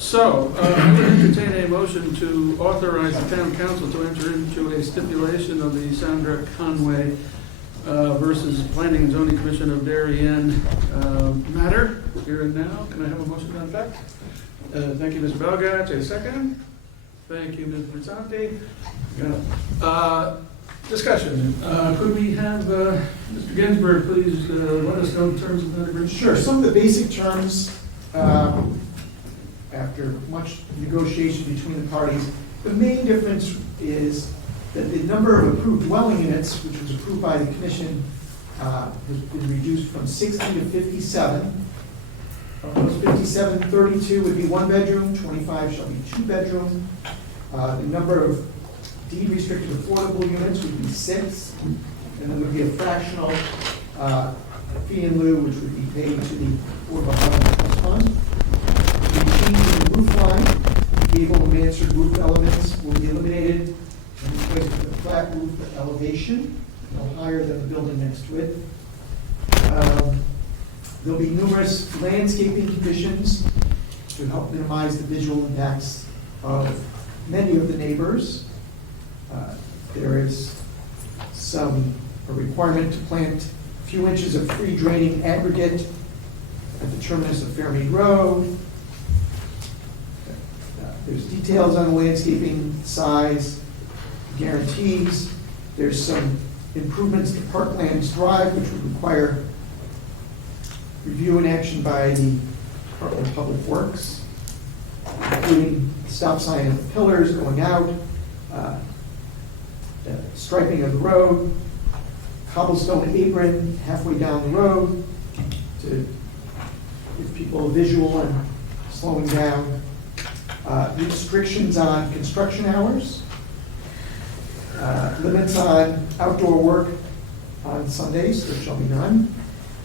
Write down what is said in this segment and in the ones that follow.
So, I would entertain a motion to authorize the town council to enter into a stipulation of the Sandra Conway versus Planning and Zoning Commission of Darien matter here and now. Can I have a motion to that effect? Thank you, Mr. Belgach. A second. Thank you, Ms. Brizzanti. Discussion. Could we have Mr. Ginsburg please let us know the terms of that agreement? Sure. Some of the basic terms, after much negotiation between the parties, the main difference is that the number of approved dwelling units, which was approved by the commission, has been reduced from 60 to 57. Of those 57, 32 would be one bedroom, 25 shall be two bedroom. The number of deed restricted affordable units would be 6, and then there would be a fractional fee in lieu, which would be paid to the Affordable Housing Trust Fund. The change in the roof line, gable and mansard roof elements will be eliminated and replaced with a flat roof elevation, no higher than the building next to it. There'll be numerous landscaping conditions to help minimize the visual impacts of many of the neighbors. There is a requirement to plant a few inches of free draining aggregate at the terminus of Fairmead Road. There's details on the landscaping, size, guarantees. There's some improvements to Parklands Drive, which would require review and action by the Department of Public Works, including stop sign and pillars going out, striping of the road, cobblestone apron halfway down the road to give people a visual and slowing down. Restrictions on construction hours, limits on outdoor work on Sundays, there shall be none.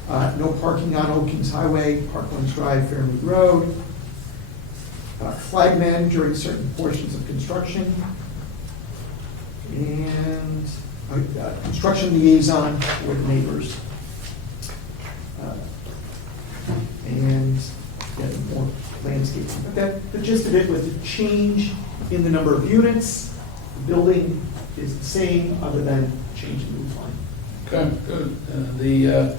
No parking on Oakins Highway, Parklands Drive, Fairmead Road. Flagmen during certain portions of construction. And construction liaison with neighbors. And getting more landscaping. But the gist of it was a change in the number of units. The building is the same other than changing the roof line. Okay, good. The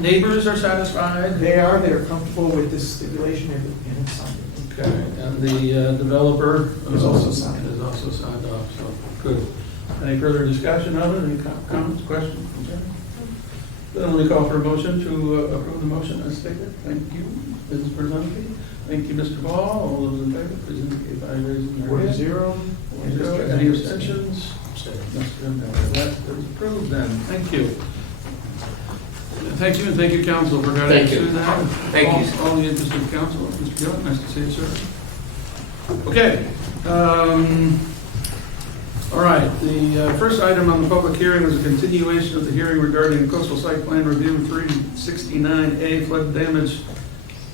neighbors are satisfied? They're comfortable with this stipulation and it's signed. Okay, and the developer Is also signed. Is also signed off, so good. Any further discussion of it? Any comments, questions, concerns? Then we call for a motion to approve the motion as stated. Thank you, Mrs. Berzonski. Thank you, Mr. Ball. All those in favor, please indicate by raising your hand. 4-0. 4-0. Any abstentions? That is approved then. Thank you. Thank you, and thank you, council, for guiding us through that. Thank you. All the interested council. Mr. Gillett, nice to see you, sir. Okay. All right. The first item on the public hearing was a continuation of the hearing regarding coastal site plan review 369A flood damage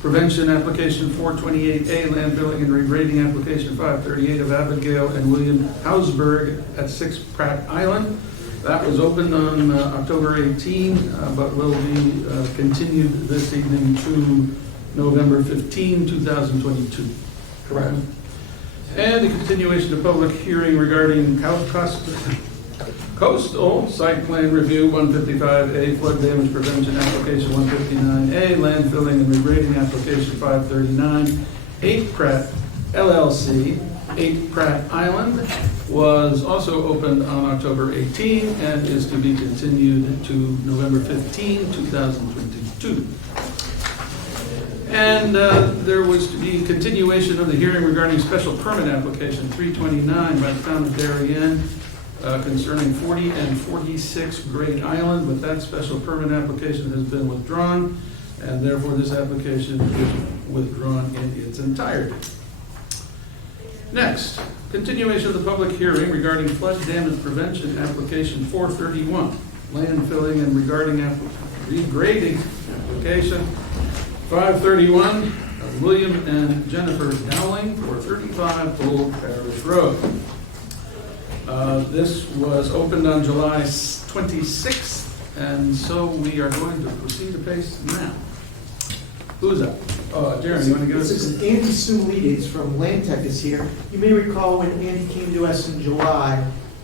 prevention application 428A land filling and regrading application 538 of Abigail and William Hausberg at 6 Pratt Island. That was opened on October 18, but will be continued this evening to November 15, 2022. Correct. And the continuation of public hearing regarding coastal site plan review 155A flood damage prevention application 159A land filling and regrading application 539 8 Pratt LLC 8 Pratt Island was also opened on October 18 and is to be continued to November 15, 2022. And there was to be continuation of the hearing regarding special permit application 329 by the town of Darien concerning 40 and 46 Great Island, but that special permit application has been withdrawn, and therefore this application is withdrawn in its entirety. Next, continuation of the public hearing regarding flood damage prevention application 431, land filling and regrading application 531, William and Jennifer Dowling for 35 Old Parish Road. This was opened on July 26th, and so we are going to proceed apace now. Who's up? Jeremy, you want to give us? This is Andy Sulides from Land Tech is here. You may recall when Andy came to us in July,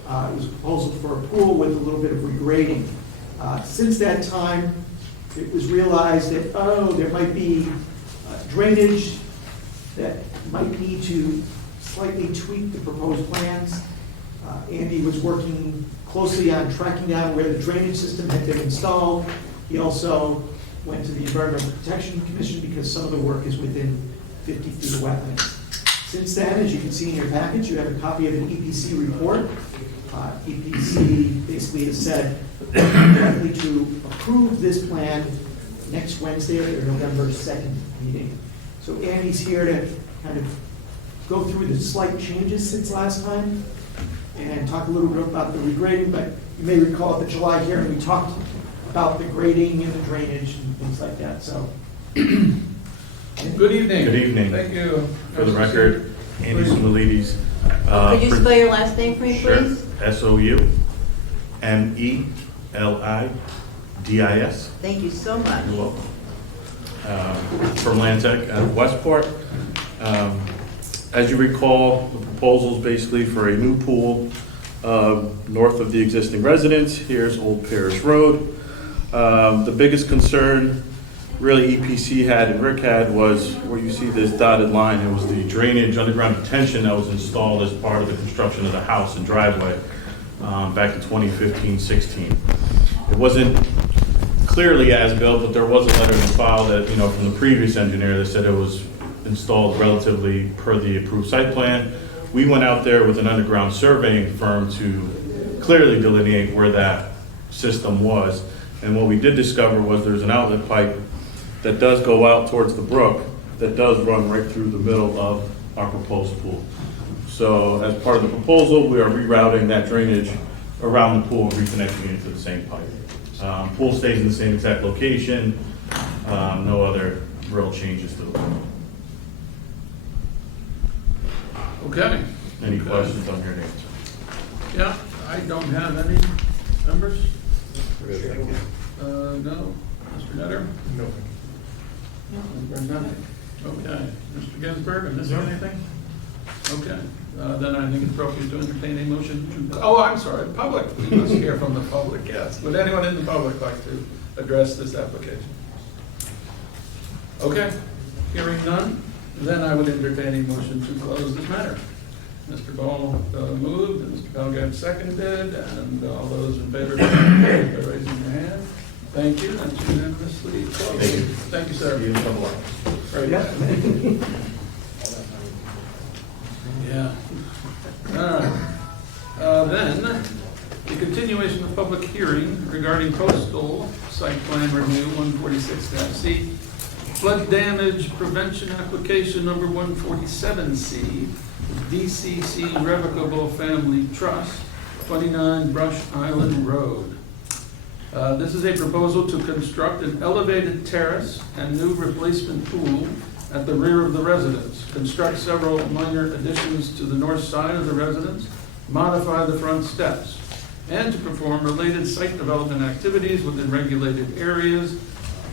it was a proposal for a pool with a little bit of regrading. Since that time, it was realized that, there might be drainage that might need to slightly tweak the proposed plans. Andy was working closely on tracking down where the drainage system had been installed. He also went to the Environmental Protection Commission because some of the work is within 50 feet of wetlands. Since then, as you can see in your package, you have a copy of an EPC report. EPC basically has said likely to approve this plan next Wednesday at their November 2nd meeting. So Andy's here to kind of go through the slight changes since last time and talk a little bit about the regrading, but you may recall at the July hearing, we talked about the grading and the drainage and things like that, so. Good evening. Good evening. Thank you. For the record, Andy Sulides. Could you spell your last name for me, Sure. please? SOUMELIDIS. Thank you so much. You're welcome. From Land Tech out of Westport. As you recall, the proposal is basically for a new pool north of the existing residence. Here's Old Paris Road. The biggest concern really EPC had and Rick had was where you see this dotted line. It was the drainage underground detention that was installed as part of the construction of the house and driveway back in 2015-16. It wasn't clearly as built, but there was a letter in the file that, from the previous engineer that said it was installed relatively per the approved site plan. We went out there with an underground surveying firm to clearly delineate where that system was. And what we did discover was there's an outlet pipe that does go out towards the brook that does run right through the middle of our proposed pool. So as part of the proposal, we are rerouting that drainage around the pool and reconnecting it into the same pipe. Pool stays in the same exact location, no other real changes to the pool. Okay. Any questions I'm here to answer? Yeah, I don't have any members. No. Mr. Nutter? No. Nothing. Okay. Mr. Ginsburg, am I missing anything? Okay. Then I think it's appropriate to entertain a motion to, I'm sorry, public. We must hear from the public, yes. Would anyone in the public like to address this application? Okay. Hearing none, then I would entertain a motion to close this matter. Mr. Ball moved, and Mr. Pelgab seconded, and all those in favor, by raising your hand. Thank you, that's unanimously closed. Thank you. Thank you, sir. See you in a couple hours. Very good. Yeah. All right. Then, the continuation of public hearing regarding coastal site plan review 146-C, flood damage prevention application number 147C, DCC Revocable Family Trust, 29 Brush Island Road. This is a proposal to construct an elevated terrace and new replacement pool at the rear of the residence, construct several minor additions to the north side of the residence, modify the front steps, and to perform related site development activities within regulated areas,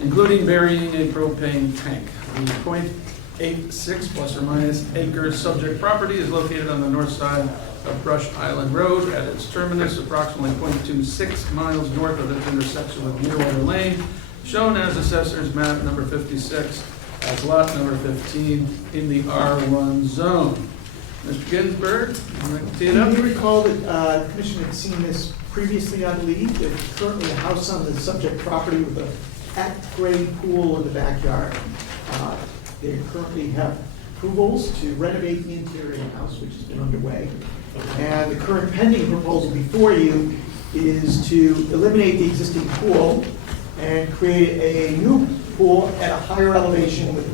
including burying a propane tank. The 0.86 plus or minus acre subject property is located on the north side of Brush Island Road at its terminus, approximately 0.26 miles north of its intersection with Muirwater Lane, shown as Assessor's Map number 56 as lot number 15 in the R1 zone. Mr. Ginsburg, would you like to tee it up? You may recall that the commission had seen this previously, I believe. There's currently a house on the subject property with a at-grade pool in the backyard. They currently have approvals to renovate the interior of the house, which has been underway. And the current pending proposal before you is to eliminate the existing pool and create a new pool at a higher elevation with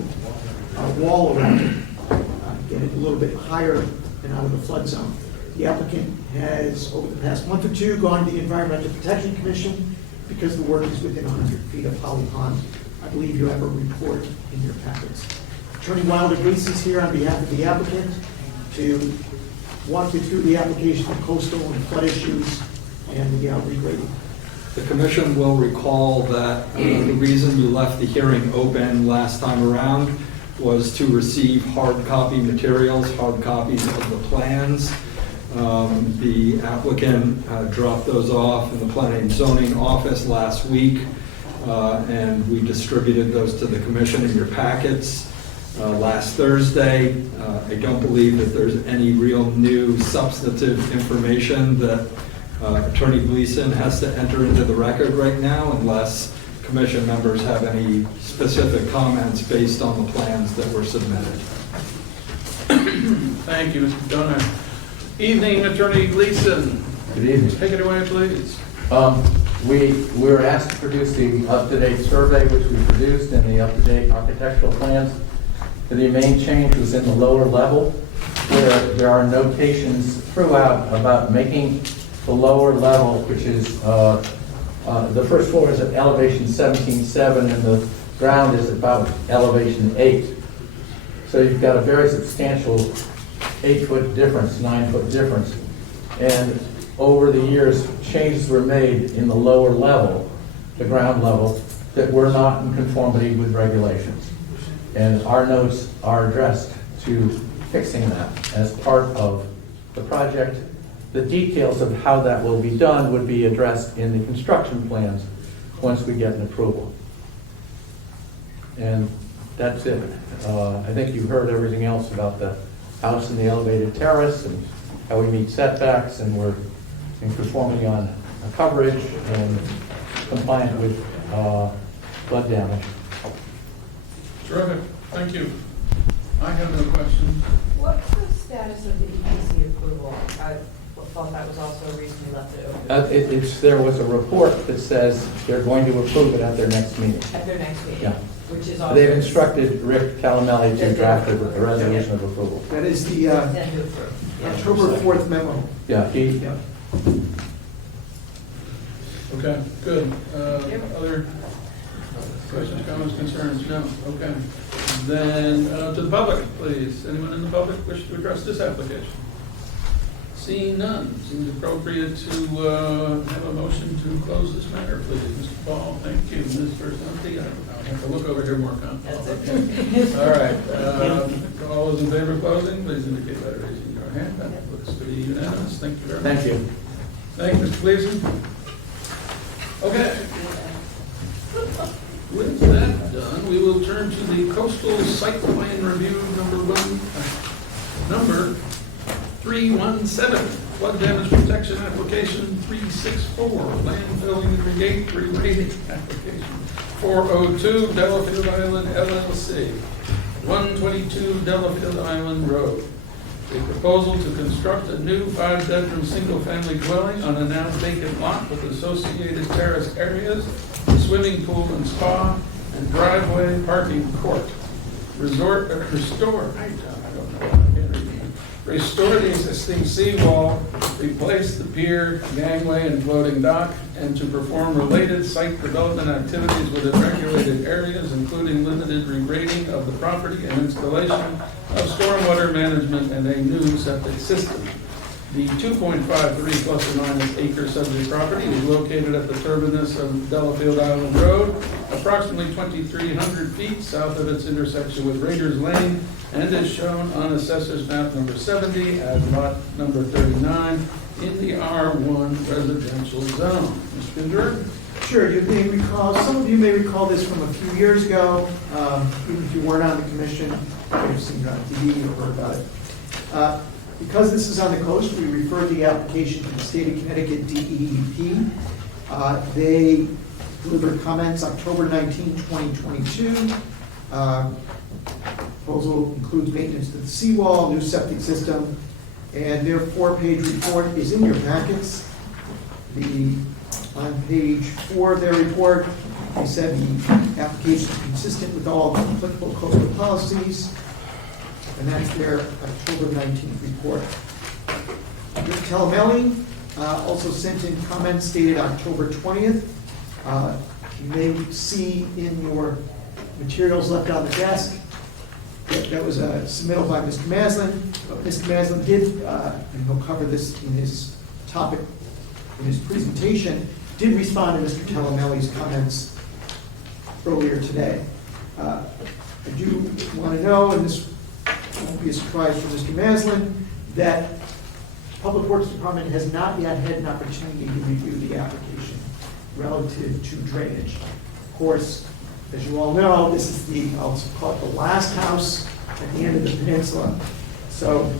a wall around it. Get it a little bit higher and out of the flood zone. The applicant has, over the past month or two, gone to the Environmental Protection Commission because the work is within 100 feet of Holly Pond. I believe you have a report in your packets. Attorney Wilder Reese is here on behalf of the applicant to walk you through the application of coastal and flood issues and the regrading. The commission will recall that the reason you left the hearing open last time around was to receive hard copy materials, hard copies of the plans. The applicant dropped those off in the planning and zoning office last week, and we distributed those to the commission in your packets last Thursday. I don't believe that there's any real new substantive information that Attorney Gleason has to enter into the record right now unless commission members have any specific comments based on the plans that were submitted. Thank you, Mr. Donner. Evening, Attorney Gleason. Good evening. Take it away, please. We were asked to produce the up-to-date survey, which we produced, and the up-to-date architectural plans. The main change was in the lower level, where there are notations throughout about making the lower level, which is, the first floor is at elevation 17.7, and the ground is about elevation 8. So you've got a very substantial 8-foot difference, 9-foot difference. And over the years, changes were made in the lower level, the ground level, that were not in conformity with regulations. And our notes are addressed to fixing that as part of the project. The details of how that will be done would be addressed in the construction plans once we get an approval. And that's it. I think you've heard everything else about the house and the elevated terrace and how we meet setbacks, and we're in conformity on coverage and compliant with flood damage. Terrific, thank you. I have no questions. What's the status of the EPC approval? I thought that was also recently left open. There was a report that says they're going to approve it at their next meeting. At their next meeting? Yeah. Which is also. They've instructed Rick Calamelli to draft a resolution of approval. That is the Then to approve. Yeah. October 4th memo. Yeah, Yeah. Okay, good. Other questions, comments, concerns? No? Okay. Then to the public, please. Anyone in the public wish to address this application? Seeing none, seems appropriate to have a motion to close this matter, please. Mr. Paul, thank you. Ms. Versante, I'll have to look over here more. That's Okay. All right. All those in favor of closing, please indicate by raising your hand. That looks to be unanimous. Thank you very much. thank you. Thank you, Mr. Gleason. Okay. With that done, we will turn to the coastal site plan review number 317, flood damage protection application 364, landfilling re-rating application 402, Delafield Island LLC, 122 Delafield Island Road. A proposal to construct a new 5-bedroom single-family dwelling on a now vacant lot with associated terrace areas, swimming pool and spa, and driveway parking court. Restore the existing seawall, replace the pier, gangway, and floating dock, and to perform related site development activities within regulated areas, including limited re-rating of the property and installation of stormwater management and a new septic system. The 2.53 plus or minus acre subject property is located at the terminus of Delafield Island Road, approximately 2,300 feet south of its intersection with Raiders Lane, and is shown on Assessor's Map number 70 as lot number 39 in the R1 residential zone. Mr. Kinder? Sure, you may recall, some of you may recall this from a few years ago, even if you weren't on the commission, you may have seen it on TV or heard about it. Because this is on the coast, we referred the application to the state of Connecticut DEEP. They delivered comments October 19, 2022. Proposal includes maintenance to the seawall, new septic system, and their 4-page report is in your packets. On page 4 of their report, they said the application is consistent with all applicable coastal policies, and that's their October 19th report. Mr. Calamelli also sent in comments dated October 20th. You may see in your materials left on the desk that was a submittal by Mr. Maslin. But Mr. Maslin did, and he'll cover this in his topic, in his presentation, did respond to Mr. Calamelli's comments earlier today. I do want want to know, and this won't be a surprise for Mr. Maslin, that Public Works Department has not yet had an opportunity to review the application relative to drainage. Of course, as you all know, this is the, I'll call it the last house at the end of the peninsula. So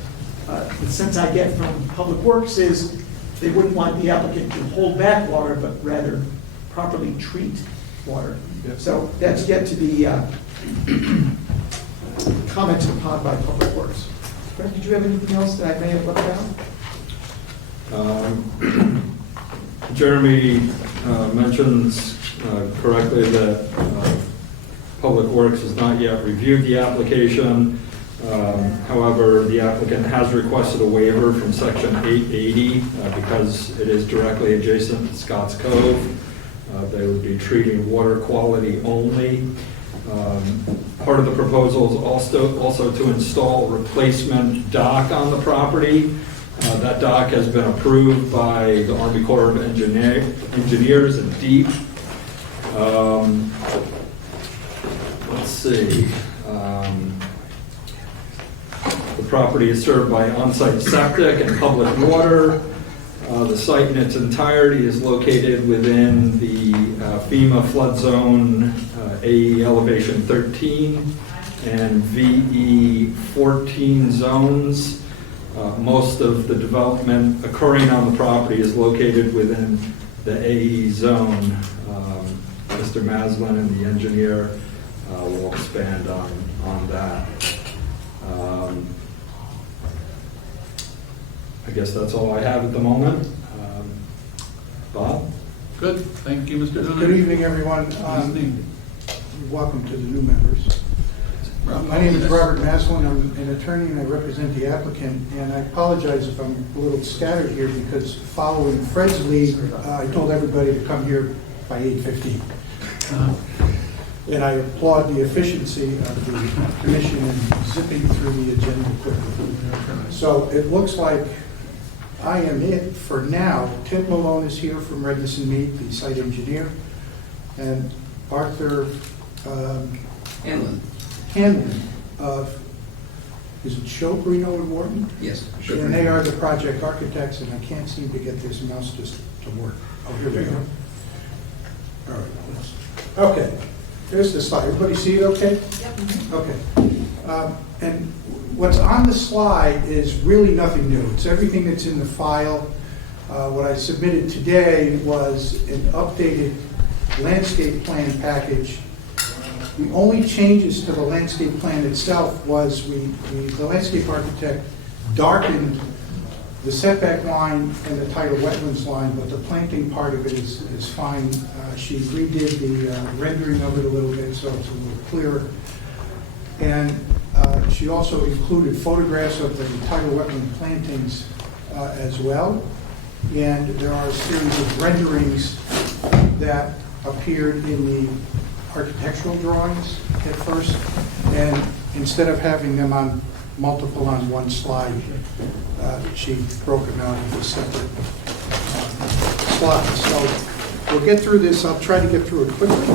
the sense I get from Public Works is they wouldn't want the applicant to hold back water, but rather properly treat water. So that's yet to be commented upon by Public Works. Fred, did you have anything else that I may have left out? Jeremy mentions correctly that Public Works has not yet reviewed the application. However, the applicant has requested a waiver from section 880 because it is directly adjacent to Scotts Cove. They would be treating water quality only. Part of the proposal is also to install replacement dock on the property. That dock has been approved by the Army Corps of Engineers and DEEP. Let's see. The property is served by on-site septic and public water. The site in its entirety is located within the FEMA flood zone AE elevation 13 and VE 14 zones. Most of the development occurring on the property is located within the AE zone. Mr. Maslin and the engineer will expand on that. I guess that's all I have at the moment. Bob? Good, thank you, Mr. Dunn. Good evening, everyone. Welcome to the new members. My name is Robert Maslin. I'm an attorney and I represent the applicant. And I apologize if I'm a little scattered here because following Fred's lead, I told everybody to come here by 8:15. And I applaud the efficiency of the commission in zipping through the agenda quickly. So it looks like I am it for now. Tim Malone is here from Redness and Mead, the site engineer, and Arthur Hanlon of, is it Shobrino and Wharton? Yes. And they are the project architects, and I can't seem to get this mouse just to work. Oh, here we go. All right. Okay. There's the slide. Everybody see it okay? Yep. Okay. And what's on the slide is really nothing new. It's everything that's in the file. What I submitted today was an updated landscape plan package. The only changes to the landscape plan itself was the landscape architect darkened the setback line and the tidal wetlands line, but the planting part of it is fine. She redid the rendering of it a little bit so it's a little clearer. And she also included photographs of the tidal wetland plantings as well. And there are a series of renderings that appeared in the architectural drawings at first. And instead of having them on multiple on one slide, she broke them out into separate slides. So we'll get through this. I'll try to get through it quickly.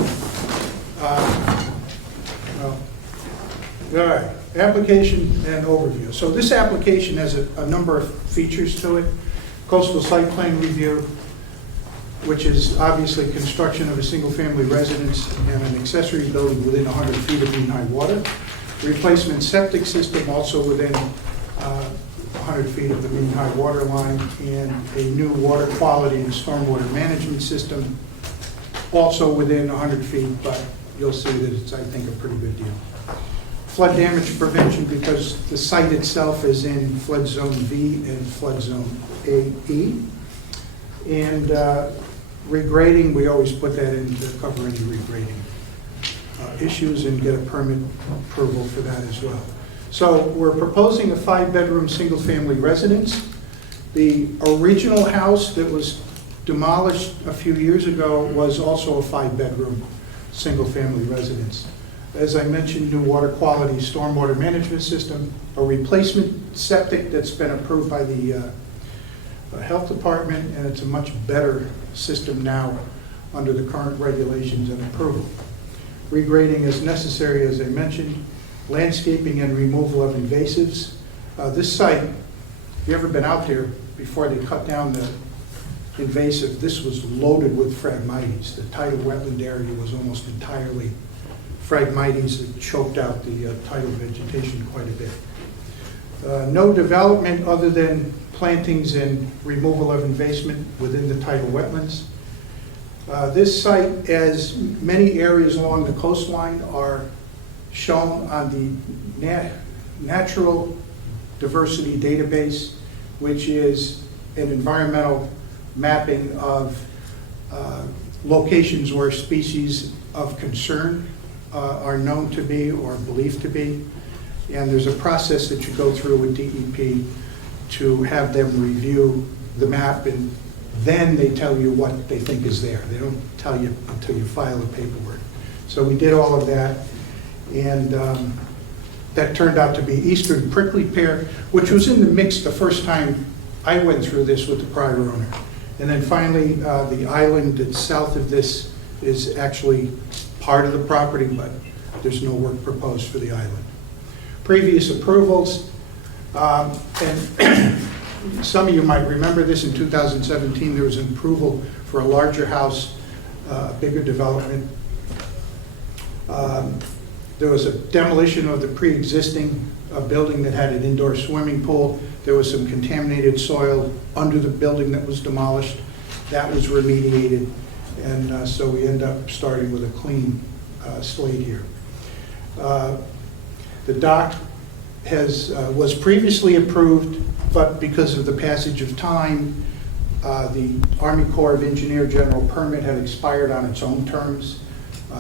All right, application and overview. So this application has a number of features to it. Coastal site plan review, which is obviously construction of a single-family residence and an accessory building within 100 feet of mean high water. Replacement septic system also within 100 feet of the mean high water line, and a new water quality and stormwater management system also within 100 feet, but you'll see that it's, I think, a pretty good deal. Flood damage prevention, because the site itself is in flood zone V and flood zone AE. And regrading, we always put that in to cover any regrading issues and get a permit approval for that as well. So we're proposing a 5-bedroom single-family residence. The original house that was demolished a few years ago was also a 5-bedroom single-family residence. As I mentioned, new water quality stormwater management system, a replacement septic that's been approved by the health department, and it's a much better system now under the current regulations and approval. Regrading is necessary, as I mentioned. landscaping and removal of invasives. This site, if you've ever been out there before they cut down the invasive, this was loaded with Phragmites. The tidal wetland area was almost entirely Phragmites that choked out the tidal vegetation quite a bit. No development other than plantings and removal of invasive within the tidal wetlands. This site, as many areas along the coastline, are shown on the Natural Diversity Database, which is an environmental mapping of locations where species of concern are known to be or believed to be. And there's a process that you go through with DEP to have them review the map, and then they tell you what they think is there. They don't tell you until you file the paperwork. So we did all of that, and that turned out to be eastern prickly pear, which was in the mix the first time I went through this with the prior owner. And then finally, the island that's south of this is actually part of the property, but there's no work proposed for the island. Previous approvals, and some of you might remember this, in 2017 there was an approval for a larger house, bigger development. There was a demolition of the pre-existing building that had an indoor swimming pool. There was some contaminated soil under the building that was demolished. That was remediated, and so we end up starting with a clean slate here. The dock was previously approved, but because of the passage of time, the Army Corps of Engineer general permit had expired on its own terms.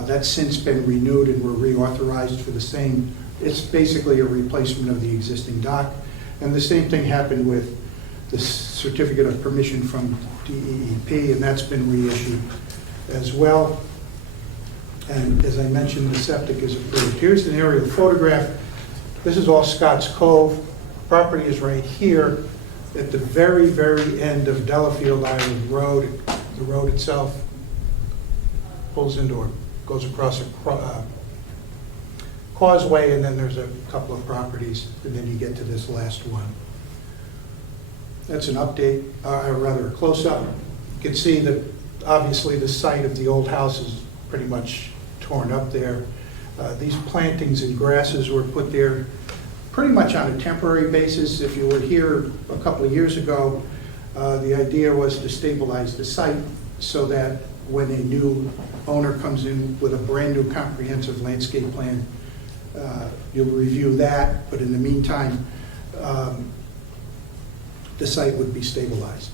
That's since been renewed, and we're reauthorized for the same. It's basically a replacement of the existing dock. And the same thing happened with the certificate of permission from DEP, and that's been reissued as well. And as I mentioned, the septic is approved. Here's an aerial photograph. This is all Scotts Cove. Property is right here at the very, very end of Delafield Island Road. The road itself pulls into or goes across a causeway, and then there's a couple of properties, and then you get to this last one. That's an update, or rather a close-up. You can see that obviously the site of the old house is pretty much torn up there. These plantings and grasses were put there pretty much on a temporary basis. If you were here a couple of years ago, the idea was to stabilize the site so that when a new owner comes in with a brand new comprehensive landscape plan, you'll review that, but in the meantime, the site would be stabilized.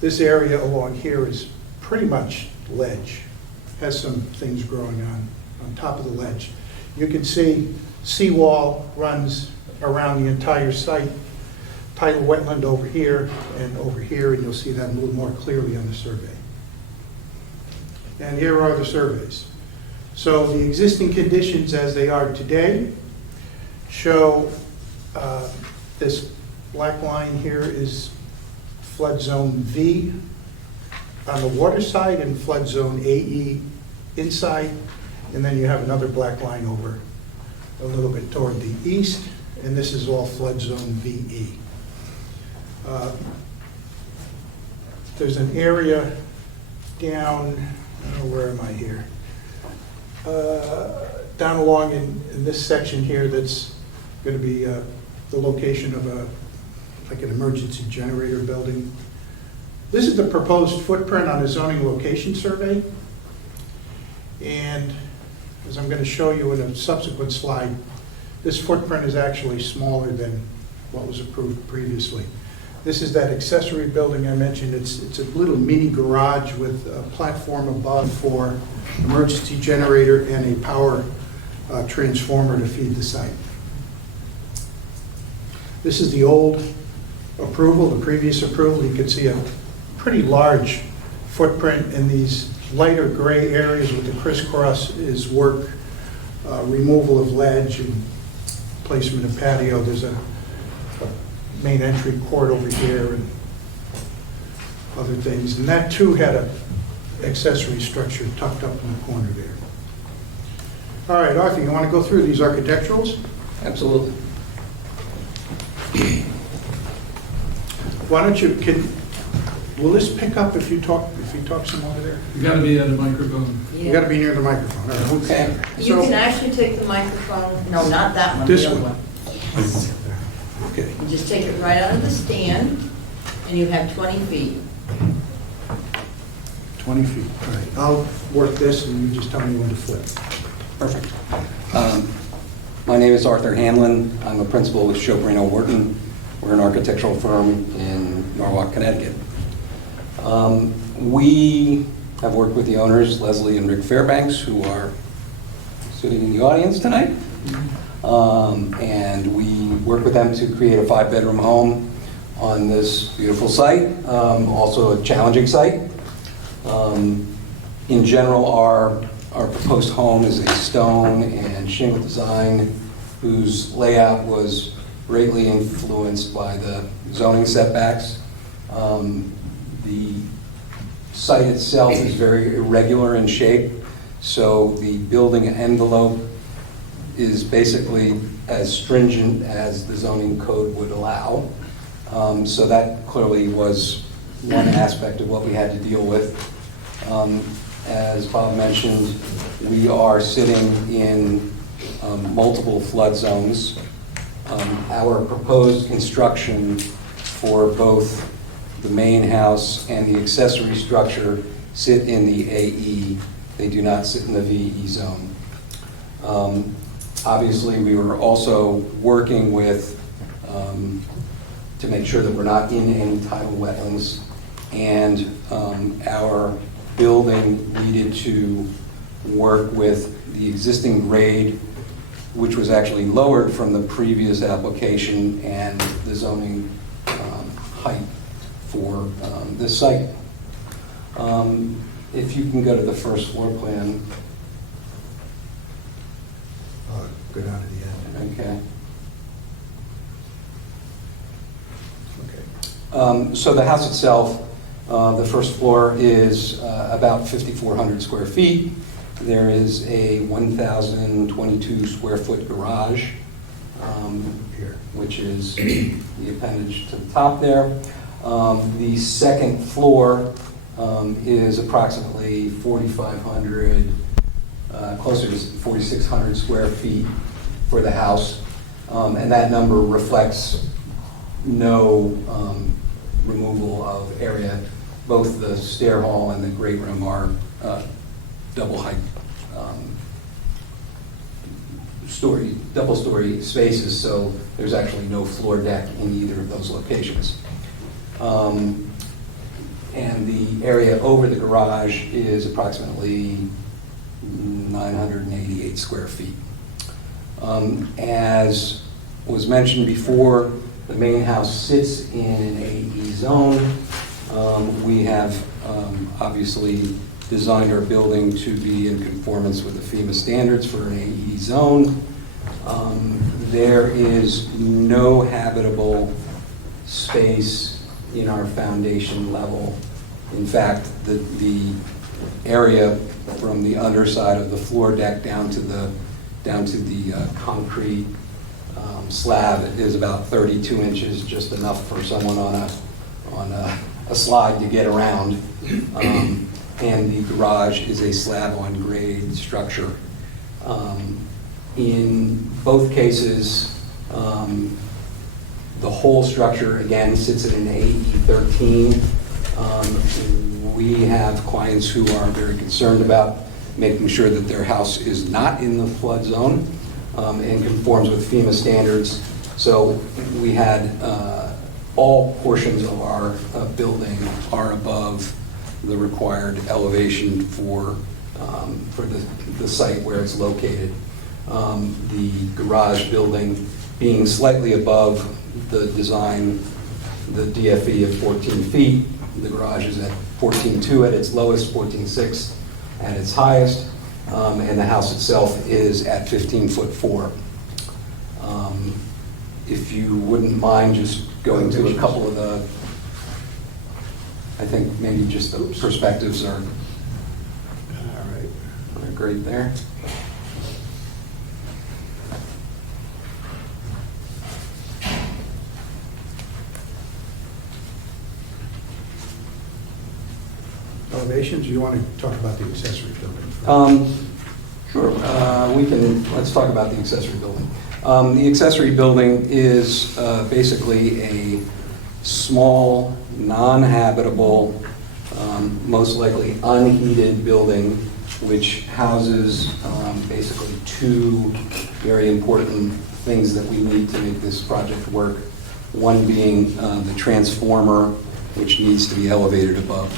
This area along here is pretty much ledge, has some things growing on top of the ledge. You can see seawall runs around the entire site, tidal wetland over here, and you'll see that a little more clearly on the survey. And here are the surveys. So the existing conditions as they are today show this black line here is flood zone V on the water side and flood zone AE inside, and then you have another black line over a little bit toward the east, and this is all flood zone VE. There's an area down, where am I here? Down along in this section here that's going to be the location of like an emergency generator building. This is the proposed footprint on a zoning location survey. And as I'm going to show you in a subsequent slide, this footprint is actually smaller than what was approved previously. This is that accessory building I mentioned. It's a little mini garage with a platform above for emergency generator and a power transformer to feed the site. This is the old approval, the previous approval. You can see a pretty large footprint in these lighter gray areas with the crisscross is work, removal of ledge and placement of patio. There's a main entry court over here and other things. And that too had an accessory structure tucked up in the corner there. All right, Arthur, you want to go through these architecturals? Absolutely. Why don't you, will this pick up if you talk some over there? You gotta be at a microphone. You gotta be near the microphone. All right. Okay. You So- can actually take the microphone, no, not that one, This the other one. one. Okay. You just take it right out of the stand, and you have 20 feet. 20 feet. All right. I'll work this and you just tell me when to flip. Perfect. My name is Arthur Hanlon. I'm a principal with Shobrino Wharton. We're an architectural firm in Norwalk, Connecticut. We have worked with the owners, Leslie and Rick Fairbanks, who are sitting in the audience tonight. And we worked with them to create a 5-bedroom home on this beautiful site, also a challenging site. In general, our proposed home is a stone and shingle design whose layout was greatly influenced by the zoning setbacks. The site itself is very irregular in shape, so the building envelope is basically as stringent as the zoning code would allow. So that clearly was one aspect of what we had to deal with. As Bob mentioned, we are sitting in multiple flood zones. Our proposed construction for both the main house and the accessory structure sit in the AE. They do not sit in the VE zone. Obviously, we were also working with, to make sure that we're not in any tidal wetlands, and our building needed to work with the existing grade, which was actually lowered from the previous application, and the zoning height for this site. If you can go to the first floor plan. Go down to the end. Okay. Okay. So the house itself, the first floor is about 5,400 square feet. There is a 1,022 square foot garage, Here. which is the appendage to the top there. The second floor is approximately 4,500, closer to 4,600 square feet for the house. And that number reflects no removal of area. Both the stair hall and the great room are double story spaces, so there's actually no floor deck in either of those locations. And the area over the garage is approximately 988 square feet. As was mentioned before, the main house sits in an AE zone. We have obviously designed our building to be in conformance with the FEMA standards for an AE zone. There is no habitable space in our foundation level. In fact, the area from the underside of the floor deck down to the concrete slab is about 32 inches, just enough for someone on a slide to get around. And the garage is a slab-on-grade structure. In both cases, the whole structure, again, sits in an AE 13. We have clients who are very concerned about making sure that their house is not in the flood zone and conforms with FEMA standards. So we had all portions of our building are above the required elevation for the site where it's located. The garage building being slightly above the design, the DFE of 14 feet. The garage is at 14.2 at its lowest, 14.6 at its highest, and the house itself is at 15'4". If you wouldn't mind just going to a couple of the, I think maybe just the perspectives are great there. elevations, or you want to talk about the accessory building? Sure, let's talk about the accessory building. The accessory building is basically a small, non-habitable, most likely unheated building, which houses basically two very important things that we need to make this project work. One being the transformer, which needs to be elevated above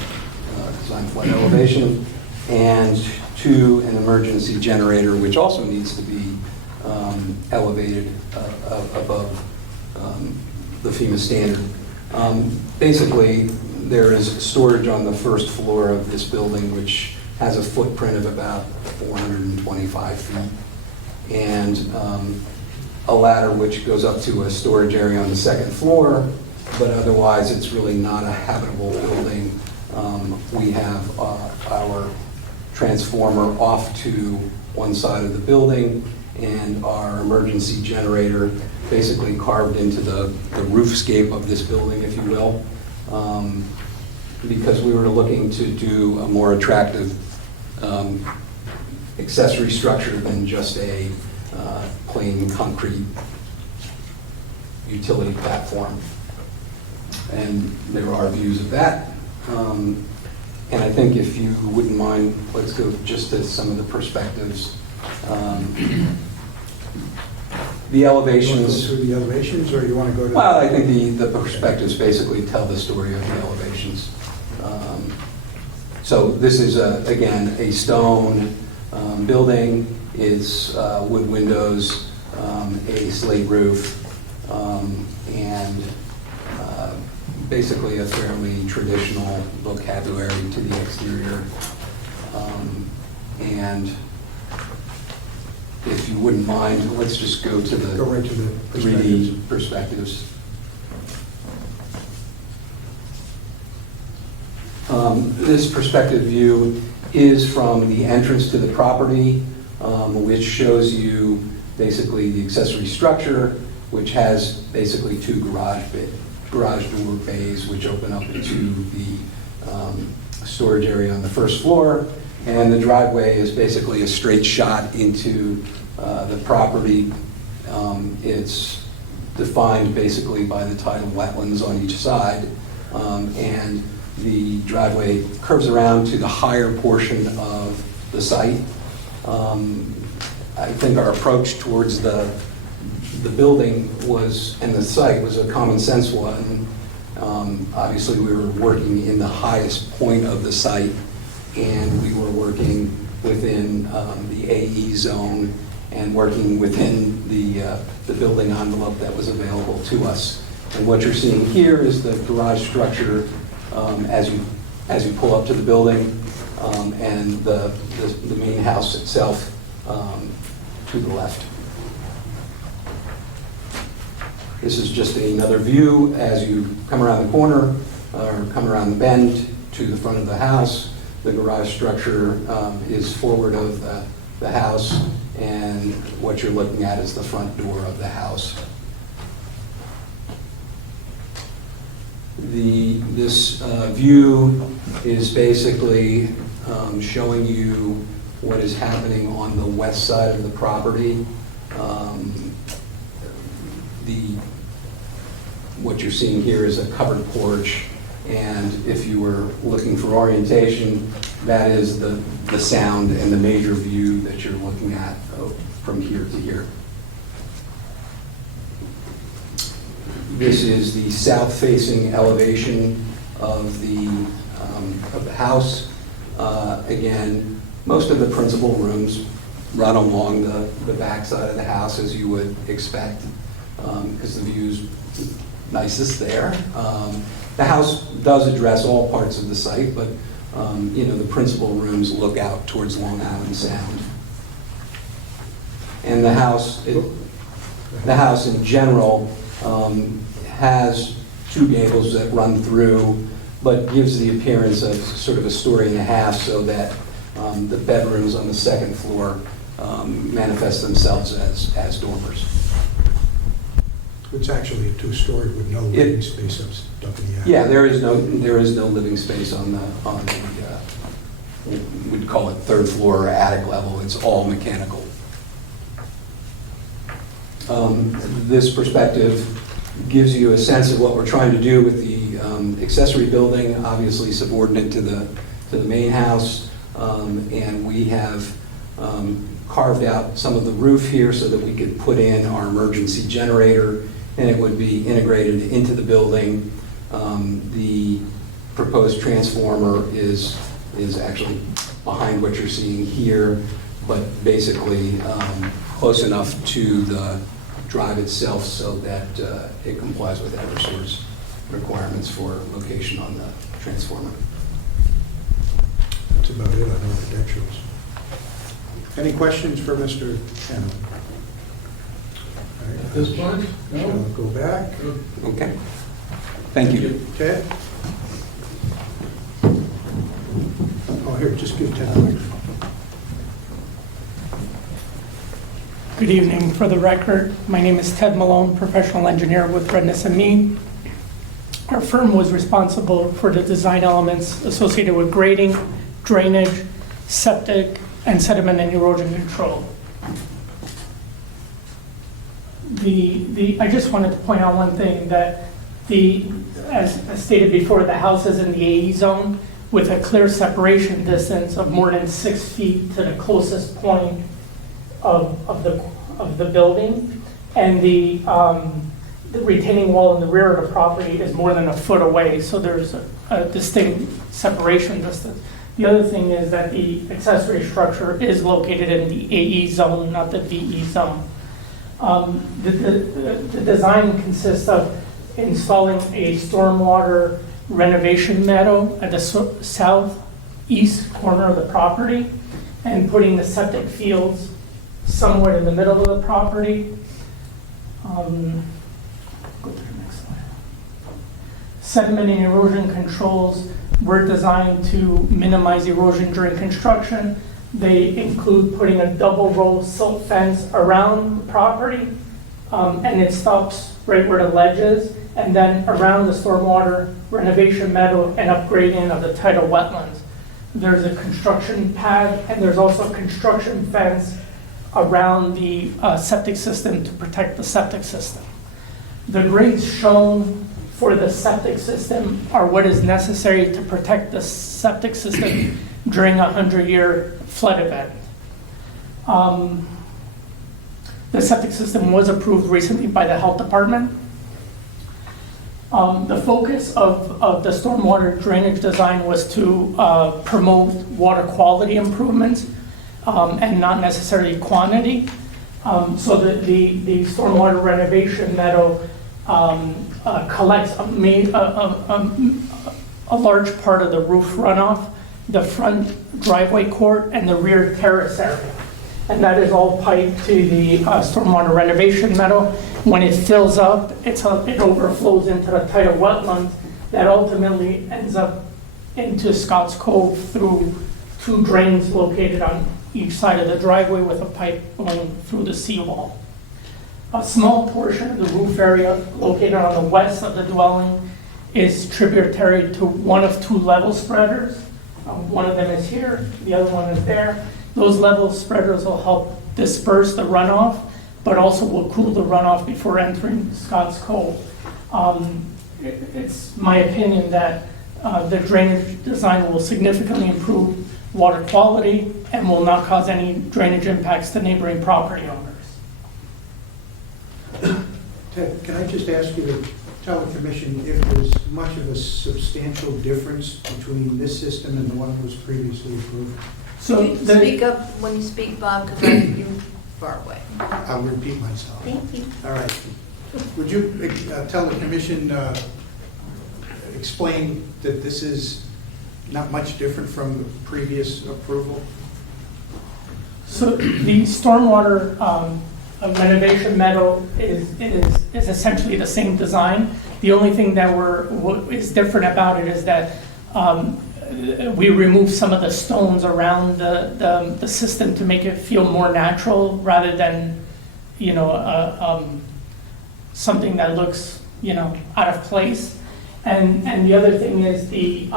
design flood elevation, and two, an emergency generator, which also needs to be elevated above the FEMA standard. Basically, there is storage on the first floor of this building, which has a footprint of about 425 feet, and a ladder which goes up to a storage area on the second floor, but otherwise it's really not a habitable building. We have our transformer off to one side of the building, and our emergency generator basically carved into the roofscape of this building, if you will, because we were looking to do a more attractive accessory structure than just a plain concrete utility platform. And there are views of that. And I think if you wouldn't mind, let's go just to some of the perspectives. The elevations. Through the elevations, or you want to go to? Well, I think the perspectives basically tell the story of the elevations. So this is, again, a stone building. It's wood windows, a slate roof, and basically a fairly traditional vocabulary to the exterior. And if you wouldn't mind, let's just go to the Go right to the 3D perspectives. This perspective view is from the entrance to the property, which shows you basically the accessory structure, which has basically two garage door bays, which open up into the storage area on the first floor. And the driveway is basically a straight shot into the property. It's defined basically by the tidal wetlands on each side. And the driveway curves around to the higher portion of the site. I think our approach towards the building was, and the site was a common sense one. Obviously, we were working in the highest point of the site, and we were working within the AE zone and working within the building envelope that was available to us. And what you're seeing here is the garage structure as you pull up to the building, and the main house itself to the left. This is just another view as you come around the corner or come around the bend to the front of the house. The garage structure is forward of the house, and what you're looking at is the front door of the house. This view is basically showing you what is happening on the west side of the property. What you're seeing here is a covered porch, and if you were looking for orientation, that is the sound and the major view that you're looking at from here to here. This is the south-facing elevation of the house. Again, most of the principal rooms run along the back side of the house, as you would expect, because the view's nicest there. The house does address all parts of the site, but the principal rooms look out towards Long Island Sound. And the house in general has two gables that run through, but gives the appearance of sort of a story and a half, so that the bedrooms on the second floor manifest themselves as dormers. It's actually a two-story with no living space up in the attic. Yeah, there is no living space on the, we'd call it third floor or attic level. It's all mechanical. This perspective gives you a sense of what we're trying to do with the accessory building, obviously subordinate to the main house. And we have carved out some of the roof here so that we could put in our emergency generator, and it would be integrated into the building. The proposed transformer is actually behind what you're seeing here, but basically close enough to the drive itself so that it complies with Eversource requirements for location on the transformer. That's about it on architecturals. Any questions for Mr. Hanlon? At this point, Shall no? go back? Okay. Thank you. Ted? Oh, here, just give Ted the microphone. Good evening. For the record, my name is Ted Malone, professional engineer with Redness and Mean. Our firm was responsible for the design elements associated with grading, drainage, septic, and sediment and erosion control. I just wanted to point out one thing, that as stated before, the house is in the AE zone with a clear separation distance of more than 6 feet to the closest point of the building, and the retaining wall in the rear of the property is more than a foot away, so there's a distinct separation distance. The other thing is that the accessory structure is located in the AE zone, not the VE zone. The design consists of installing a stormwater renovation meadow at the southeast corner of the property and putting the septic fields somewhere in the middle of the property. Go to the next slide. Sediment and erosion controls were designed to minimize erosion during construction. They include putting a double row silt fence around the property, and it stops right where the ledge is, and then around the stormwater renovation meadow and upgrading of the tidal wetlands. There's a construction pad, and there's also a construction fence around the septic system to protect the septic system. The grades shown for the septic system are what is necessary to protect the septic system during a 100-year flood event. The septic system was approved recently by the health department. The focus of the stormwater drainage design was to promote water quality improvements and not necessarily quantity. So the stormwater renovation meadow collects a large part of the roof runoff, the front driveway court, and the rear terrace area. And that is all piped to the stormwater renovation meadow. When it fills up, it overflows into the tidal wetlands that ultimately ends up into Scotts Cove through 2 drains located on each side of the driveway with a pipe going through the seawall. A small portion of the roof area located on the west of the dwelling is tributary to one of 2 level spreaders. One of them is here, the other one is there. Those level spreaders will help disperse the runoff, but also will cool the runoff before entering Scotts Cove. It's my opinion that the drainage design will significantly improve water quality and will not cause any drainage impacts to neighboring property owners. Ted, can I just ask you to tell the commission if there's much of a substantial difference between this system and the one that was previously approved? Can you speak up when you speak, Bob, because you're far away. I'll repeat myself. Thank you. All right. Would you tell the commission, explain that this is not much different from the previous approval? So the stormwater renovation meadow is essentially the same design. The only thing that is different about it is that we removed some of the stones around the system to make it feel more natural rather than, something that looks, out of place. And the other thing is the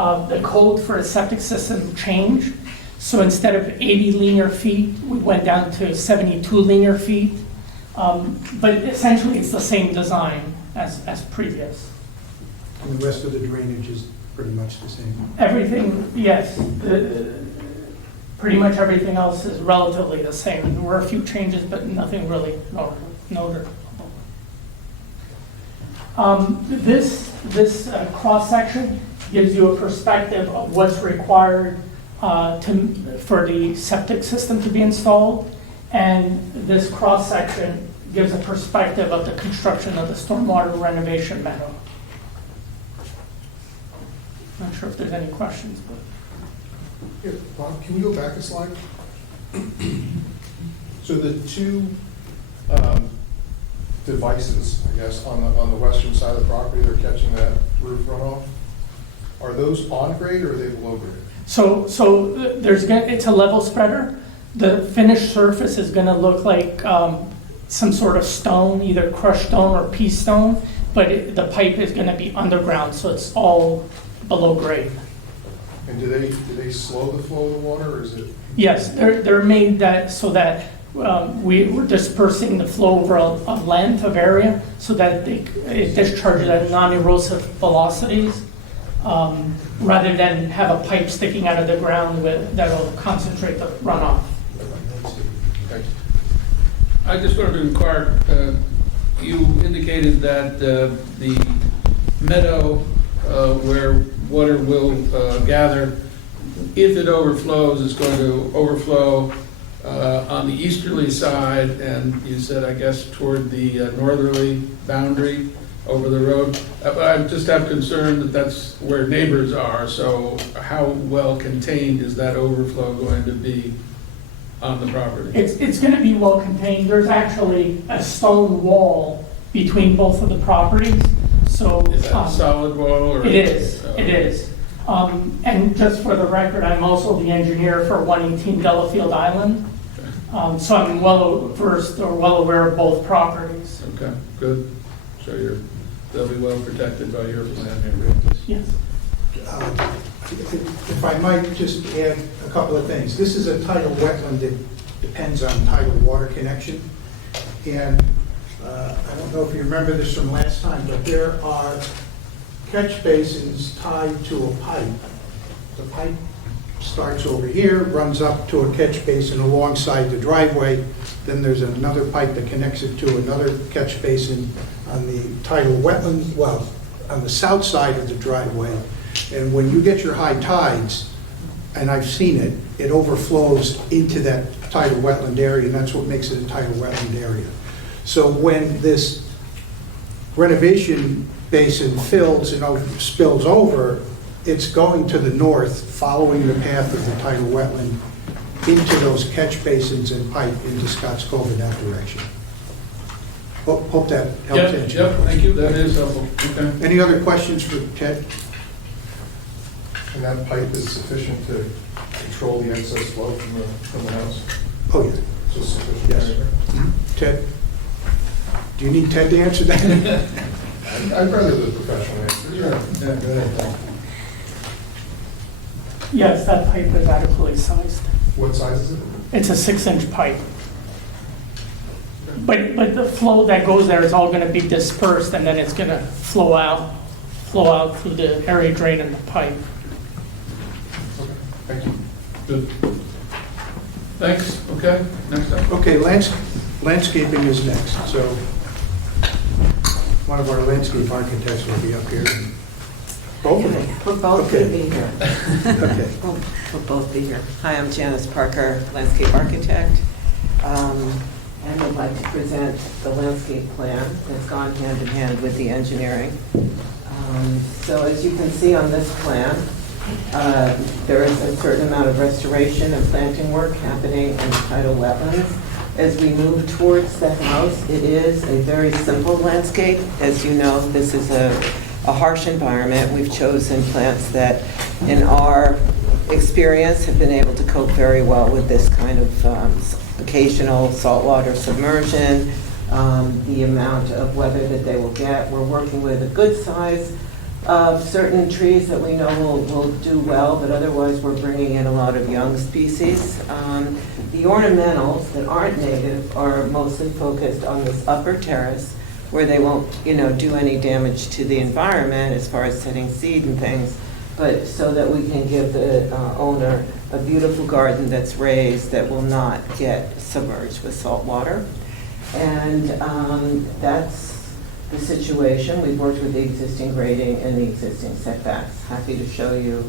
code for a septic system changed. So instead of 80 linear feet, we went down to 72 linear feet. But essentially, it's the same design as previous. And the rest of the drainage is pretty much the same. Everything, yes. Pretty much everything else is relatively the same. There were a few changes, but nothing really notable. This cross-section gives you a perspective of what's required for the septic system to be installed. And this cross-section gives a perspective of the construction of the stormwater renovation meadow. Not sure if there's any questions, but. Here, Bob, can you go back a slide? So the two devices, I guess, on the western side of the property, they're catching that roof runoff. Are those on grade or are they below grade? So it's a level spreader. The finished surface is going to look like some sort of stone, either crushed stone or pea stone, but the pipe is going to be underground, so it's all below grade. And do they slow the flow of the water, or is it? Yes, they're made so that we're dispersing the flow over a length of area so that it discharges at non-erosive velocities, rather than have a pipe sticking out of the ground that'll concentrate the runoff. I just wanted to inquire, you indicated that the meadow where water will gather, if it overflows, is going to overflow on the easterly side, and you said, I guess, toward the northerly boundary over the road. I just have concern that that's where neighbors are, so how well contained is that overflow going to be on the property? It's going to be well contained. There's actually a stone wall between both of the properties. So Is that a solid wall? Or? It is. It is. And just for the record, I'm also the engineer for 118 Delafield Island. So I'm well versed or well aware of both properties. Okay, good. So they'll be well protected by your plan here. Yes. If I might just add a couple of things. This is a tidal wetland that depends on tidal water connection. And I don't know if you remember this from last time, but there are catch basins tied to a pipe. The pipe starts over here, runs up to a catch basin alongside the driveway. Then there's another pipe that connects it to another catch basin on the tidal wetland, well, on the south side of the driveway. And when you get your high tides, and I've seen it, it overflows into that tidal wetland area, and that's what makes it a tidal wetland area. So when this renovation basin fills and spills over, it's going to the north, following the path of the tidal wetland into those catch basins and pipe into Scotts Cove in that direction. Hope that helps answer. Yep, thank you, that is helpful. Okay. Any other questions for Ted? And that pipe is sufficient to control the excess flow from the house? Oh, yeah. So sufficient? Yes. Ted? Do you need Ted to answer that? I'd rather the professional answer. Sure. Yeah, go ahead. Yes, that pipe is adequately sized. What size is it? It's a 6-inch pipe. But the flow that goes there is all going to be dispersed, and then it's going to flow out through the area drain in the pipe. Okay, thank you. Good. Thanks, okay, next up. Okay, landscaping is next. So one of our landscape architects will be up here. Both of them? We'll both Okay. be here. Okay. We'll both be here. Hi, I'm Janice Parker, landscape architect. And I'd like to present the landscape plan that's gone hand in hand with the engineering. So as you can see on this plan, there is a certain amount of restoration and planting work happening in the tidal wetlands. As we move towards the house, it is a very simple landscape. As you know, this is a harsh environment. We've chosen plants that, in our experience, have been able to cope very well with this kind of occasional saltwater submersion, the amount of weather that they will get. We're working with a good size of certain trees that we know will do well, but otherwise we're bringing in a lot of young species. The ornamentals that aren't native are mostly focused on this upper terrace where they won't, do any damage to the environment as far as setting seed and things, but so that we can give the owner a beautiful garden that's raised that will not get submerged with salt water. And that's the situation. We've worked with the existing grading and the existing setbacks. Happy to show you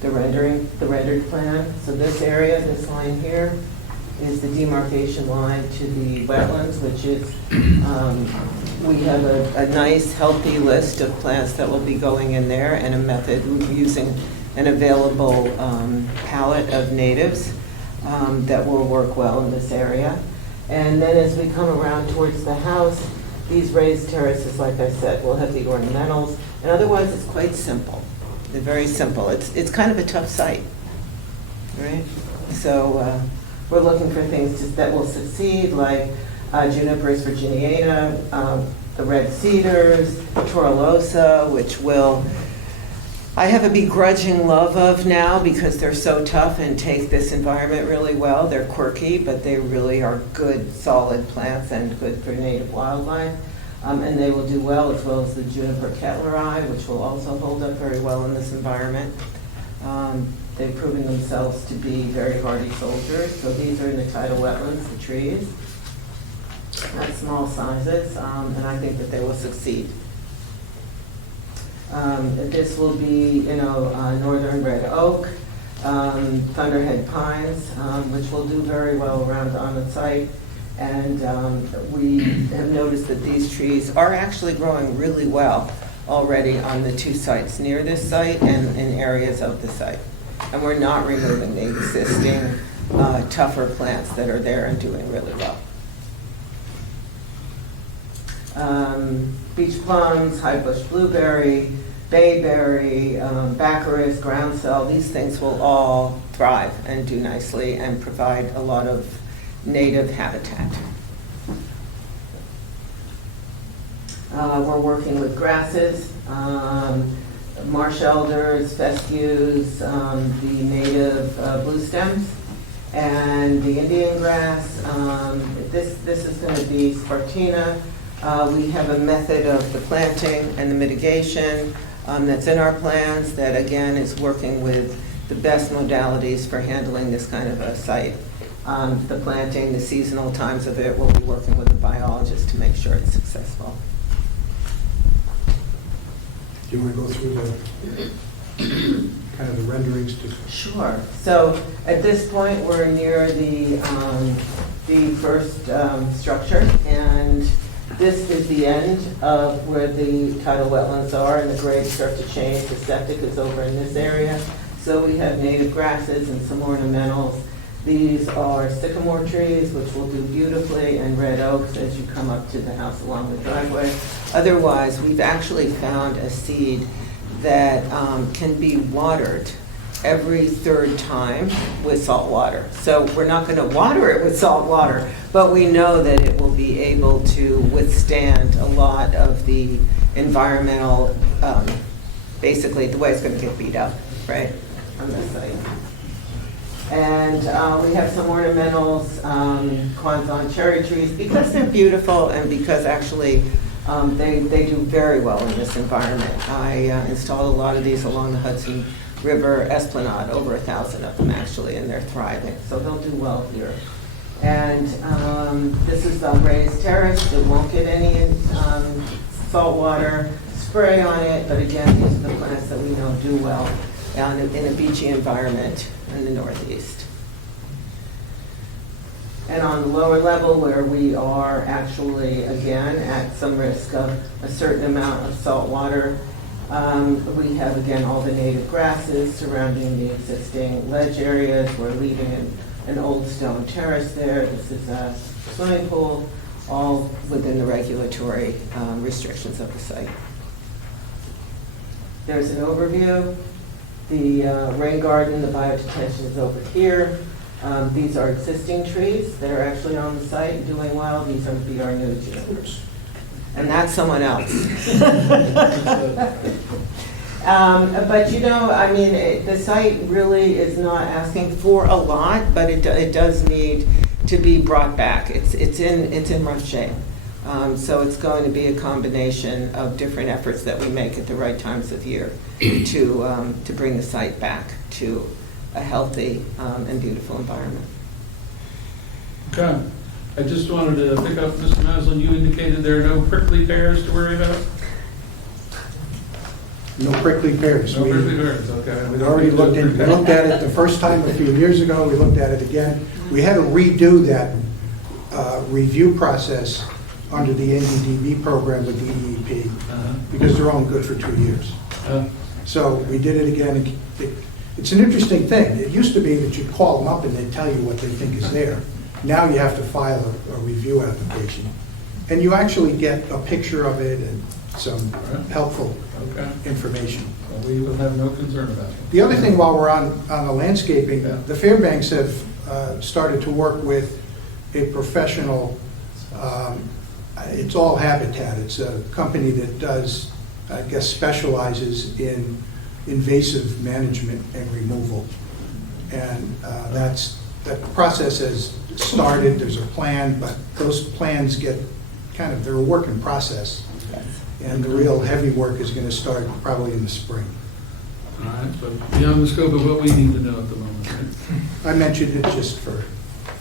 the rendered plan. So this area, this line here, is the demarcation line to the wetlands, which is, we have a nice, healthy list of plants that will be going in there and a method using an available palette of natives that will work well in this area. And then as we come around towards the house, these raised terraces, like I said, will have the ornamentals, and otherwise it's quite simple. They're very simple. It's kind of a tough site, right? So we're looking for things that will succeed, like Junipers virginiana, the red cedars, Torolosa, which I have a begrudging love of now because they're so tough and take this environment really well. They're quirky, but they really are good, solid plants and good for native wildlife. And they will do well as the Juniper kettleri, which will also hold up very well in this environment. They've proven themselves to be very hardy soldiers. So these are in the tidal wetlands, the trees, at small sizes, and I think that they will succeed. This will be, northern red oak, thunderhead pines, which will do very well around on the site. And we have noticed that these trees are actually growing really well already on the two sites near this site and in areas of the site. And we're not removing the existing tougher plants that are there and doing really well. Beach plums, high bush blueberry, bayberry, baccharis, groundsel, these things will all thrive and do nicely and provide a lot of native habitat. We're working with grasses, marsh elders, fescues, the native blue stems, and the Indian grass. This is going to be Spartina. We have a method of the planting and the mitigation that's in our plans that, again, is working with the best modalities for handling this kind of a site. The planting, the seasonal times of it, we'll be working with a biologist to make sure it's successful. Do you want to go through the kind of the renderings to? Sure. So at this point, we're near the first structure, and this is the end of where the tidal wetlands are, and the grades start to change. The septic is over in this area. So we have native grasses and some ornamentals. These are sycamore trees, which will do beautifully, and red oaks as you come up to the house along the driveway. Otherwise, we've actually found a seed that can be watered every third time with salt water. So we're not going to water it with salt water, but we know that it will be able to withstand a lot of the environmental, basically the way it's going to get beat up, right, on this site. And we have some ornamentals, Kwanzan cherry trees, because they're beautiful and because actually they do very well in this environment. I installed a lot of these along the Hudson River Esplanade, over 1,000 of them actually, and they're thriving. So they'll do well here. And this is the raised terrace. It won't get any salt water spray on it, but again, these are the plants that we know do well in a beachy environment in the Northeast. And on the lower level, where we are actually, again, at some risk of a certain amount of salt water, we have, again, all the native grasses surrounding the existing ledge areas. We're leaving an old stone terrace there. This is a swimming pool, all within the regulatory restrictions of the site. There's an overview. The rain garden, the biodetention is over here. These are existing trees that are actually on the site and doing well. These are new trees. And that's someone else. But the site really is not asking for a lot, but it does need to be brought back. It's in rough shape. So it's going to be a combination of different efforts that we make at the right times of year to bring the site back to a healthy and beautiful environment. Okay. I just wanted to pick up, Mr. Maslin, you indicated there are no prickly pears to worry about? No prickly pears. No prickly pears, okay. We already looked at it the first time a few years ago, we looked at it again. We had to redo that review process under the NDDB program with the EEP because they're only good for 2 years. So we did it again. It's an interesting thing. It used to be that you'd call them up and they'd tell you what they think is there. Now you have to file a review application. And you actually get a picture of it and some helpful information. Well, we will have no concern about it. The other thing while we're on the landscaping, the Fairbanks have started to work with a professional, it's All Habitat. It's a company that does, I guess, specializes in invasive management and removal. And that process has started, there's a plan, but those plans get they're a work in process. And the real heavy work is going to start probably in the spring. All right, but beyond the scope of what we need to know at the moment, right? I mentioned it just for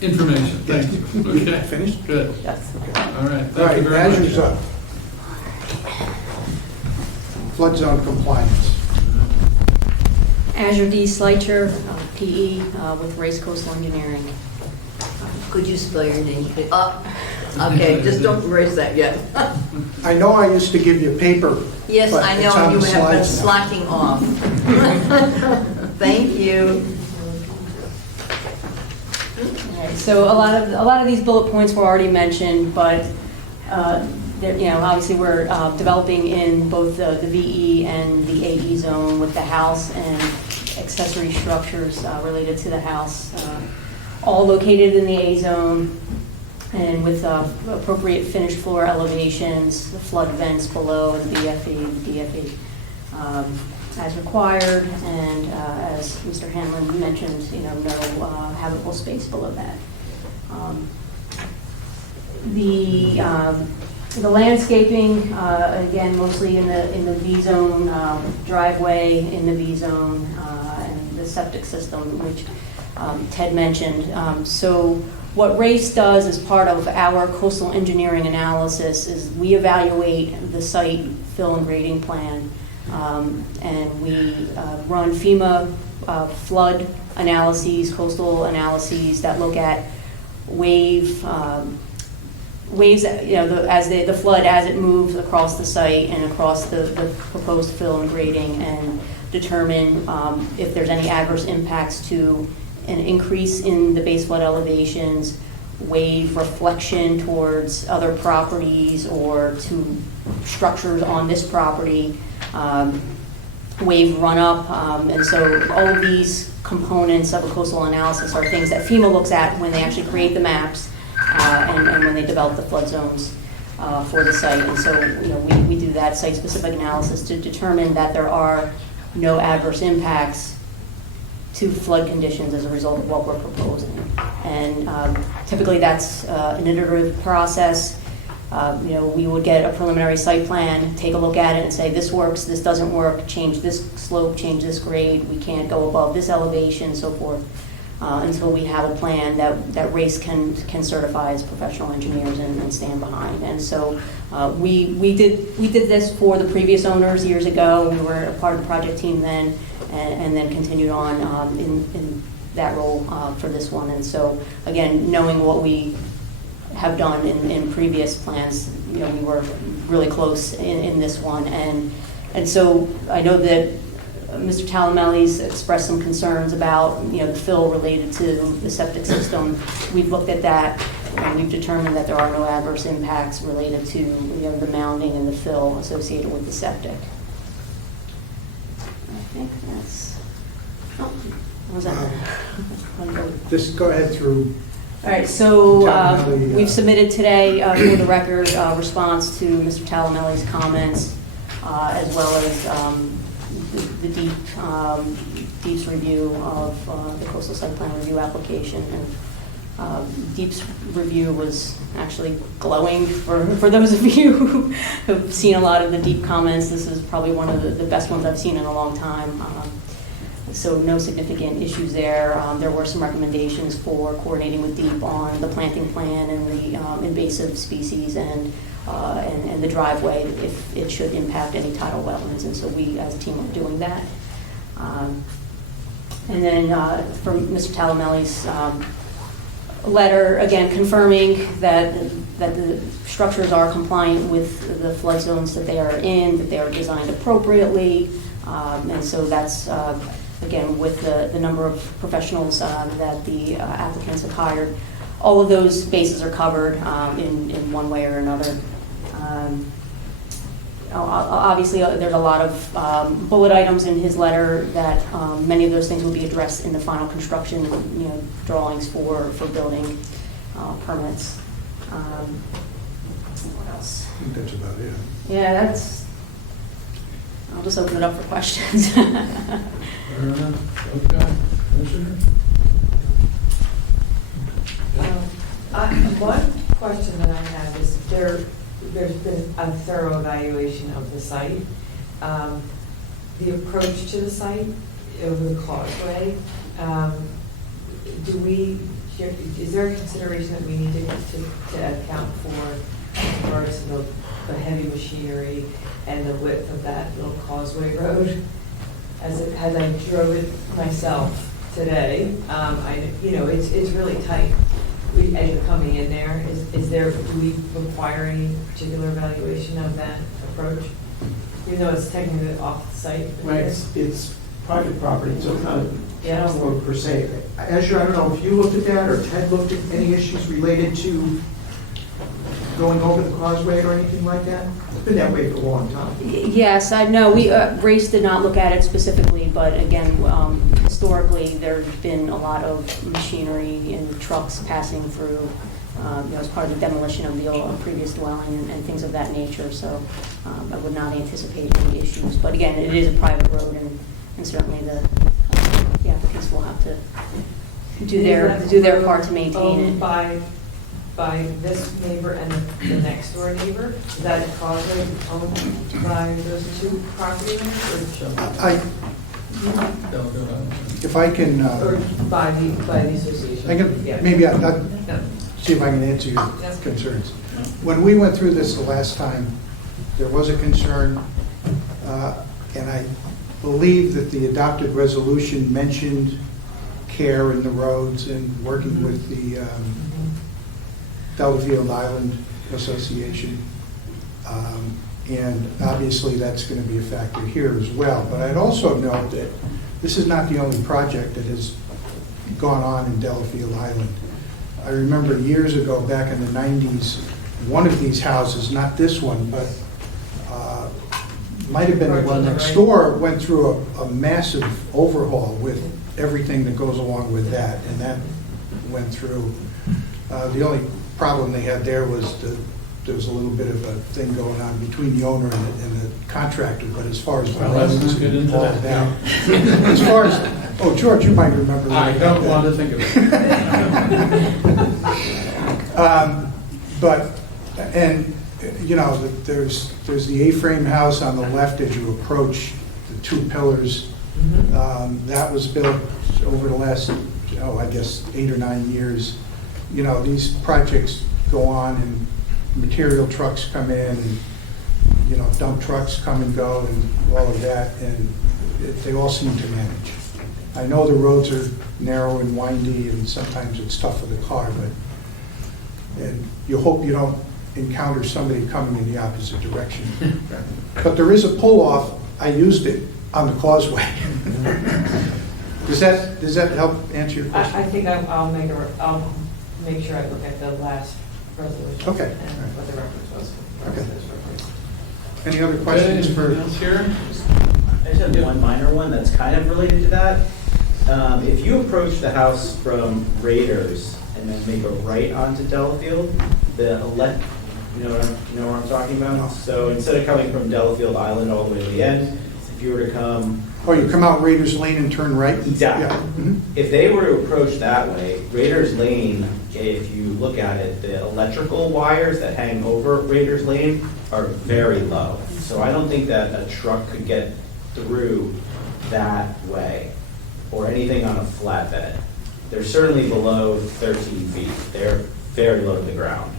information. Thank you. Okay. Finished? Good. Yes. All right. All right, Thank you very much. Azure's up. Flood zone compliance. Azure D. Sleiter, PE, with Race Coastal Engineering. Could you spell your name? Okay, just don't erase that yet. I know I used to give you paper. Yes, but I it's know, on you the have been slides now. slacking off. Thank you. All right, so a lot of these bullet points were already mentioned, but obviously we're developing in both the VE and the AE zone with the house and accessory structures related to the house, all located in the A zone and with appropriate finished floor elevations, the flood vents below, the BFE, the DFE, as required, and as Mr. Hanlon mentioned, no habitable space below that. The landscaping, again, mostly in the V zone, driveway in the V zone, and the septic system, which Ted mentioned. So what RACE does as part of our coastal engineering analysis is we evaluate the site fill and grading plan, and we run FEMA flood analyses, coastal analyses that look at waves, as the flood as it moves across the site and across the proposed fill and grading, and determine if there's any adverse impacts to an increase in the base flood elevations, wave reflection towards other properties or to structures on this property, wave run-up, and so all of these components of a coastal analysis are things that FEMA looks at when they actually create the maps and when they develop the flood zones for the site. And so we do that site-specific analysis to determine that there are no adverse impacts to flood conditions as a result of what we're proposing. And typically that's an iterative process. We would get a preliminary site plan, take a look at it and say, this works, this doesn't work, change this slope, change this grade, we can't go above this elevation, so forth, until we have a plan that RACE can certify as professional engineers and stand behind. And so we did this for the previous owners years ago. We were a part of the project team then, and then continued on in that role for this one. And so again, knowing what we have done in previous plans, we were really close in this one. And so I know that Mr. Talamelli's expressed some concerns about, the fill related to the septic system. We've looked at that, and we've determined that there are no adverse impacts related to, the mounding and the fill associated with the septic. I think that's, Was that? Just go ahead through. All right, so Talamelli, we've submitted today, for the record, response to Mr. Talamelli's comments, as well as the Deep's review of the coastal site plan review application. And Deep's review was actually glowing for those of you who have seen a lot of the Deep comments. This is probably one of the best ones I've seen in a long time. So no significant issues there. There were some recommendations for coordinating with DEEP on the planting plan and the invasive species and the driveway if it should impact any tidal wetlands. And so we, as a team, are doing that. And then from Mr. Talamelli's letter, again, confirming that the structures are compliant with the flood zones that they are in, that they are designed appropriately. And so that's again, with the number of professionals that the applicants have hired, all of those bases are covered in one way or another. Obviously, there's a lot of bullet items in his letter that many of those things will be addressed in the final construction, drawings for building permits. What else? I think that's about it. Yeah, that's. I'll just open it up for questions. Okay. Commissioner? One question that I have is there's been a thorough evaluation of the site. The approach to the site over the causeway, is there a consideration that we need to account for as far as the heavy machinery and the width of that little causeway road? As I drove it myself today, it's really tight. As you're coming in there, do we require any particular evaluation of that approach? Even though it's technically off the site? Right, it's private property, so it's not a Yeah. town road per se. Asher, I don't know if you looked at that, or Ted looked at any issues related to going over the causeway or anything like that? It's been that way for a long time. Yes, I know. Race did not look at it specifically, but again, historically, there's been a lot of machinery and trucks passing through, as part of the demolition of the old previous dwelling and things of that nature. So I would not anticipate any issues. But again, it is a private road, and certainly the applicants will have to do their part to maintain it. By this neighbor and the next door neighbor? Is that causeway owned by those two property owners? If I can, Or by the association? I can, Yeah. maybe I'll No. see if I can answer your That's good. concerns. When we went through this the last time, there was a concern, and I believe that the adopted resolution mentioned care in the roads and working with the Delafield Island Association. And obviously, that's going to be a factor here as well. But I'd also note that this is not the only project that has gone on in Delafield Island. I remember years ago, back in the 90s, one of these houses, not this one, but might have been the one next door, went through a massive overhaul with everything that goes along with that, and that went through. The only problem they had there was there was a little bit of a thing going on between the owner and the contractor, but as far as the Let's roads not get into all that. down. As far as, oh, George, you might remember. I don't want to think of it. But, and, there's the A-frame house on the left as you approach the two pillars. That was built over the last, I guess, 8 or 9 years. These projects go on and material trucks come in and, dump trucks come and go and all of that, and they all seem to manage. I know the roads are narrow and windy and sometimes it's tough for the car, and you hope you don't encounter somebody coming in the opposite direction. But there is a pull-off. I used it on the causeway. Does that help answer your question? I think I'll make sure I look at the last resolution. Okay. And what the reference was. Okay. Any other questions for? Anything else here? I just have one minor one that's kind of related to that. If you approach the house from Raiders and then make a right onto Delafield, you know what I'm talking about? So instead of coming from Delafield Island all the way to the end, if you were to come. Oh, you come out Raiders Lane and turn right? Exactly. Yeah. Mhm. If they were to approach that way, Raiders Lane, if you look at it, the electrical wires that hang over Raiders Lane are very low. So I don't think that a truck could get through that way or anything on a flatbed. They're certainly below 13 feet. They're very low to the ground.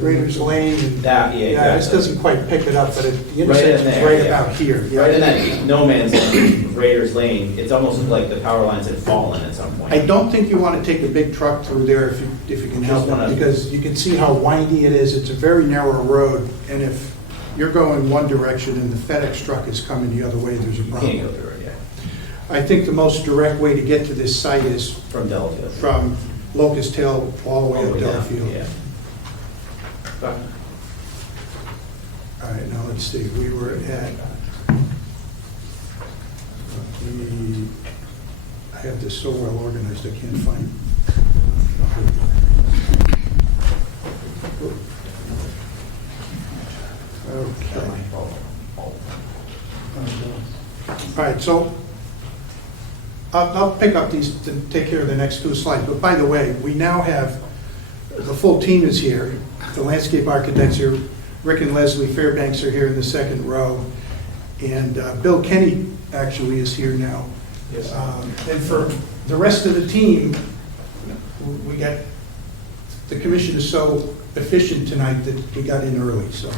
Raiders Lane and. That, yeah, Yeah, this exactly. doesn't quite pick it up, but the Right in intersection's there, right yeah. about here. Yeah. Right in that no man's land, Raiders Lane, it's almost like the power lines had fallen at some point. I don't think you want to take a big truck through there if you can help Just it, wanna- because you can see how windy it is. It's a very narrow road, and if you're going one direction and the FedEx truck is coming the other way, there's a You can't problem. go through it, yeah, I think the most direct way to get to this site is from Delafield. from Locust Hill all the way All up the way down, Delafield. yeah. But All right, now let's see, we were at, I have this so well organized, I can't find. Okay. All right, so I'll pick up these, to take care of the next two slides. But by the way, we now have, the full team is here. The landscape architects are, Rick and Leslie Fairbanks are here in the second row. And Bill Kenny actually is here now. Yes. And for the rest of the team, we got, the commission is so efficient tonight that we got in early, so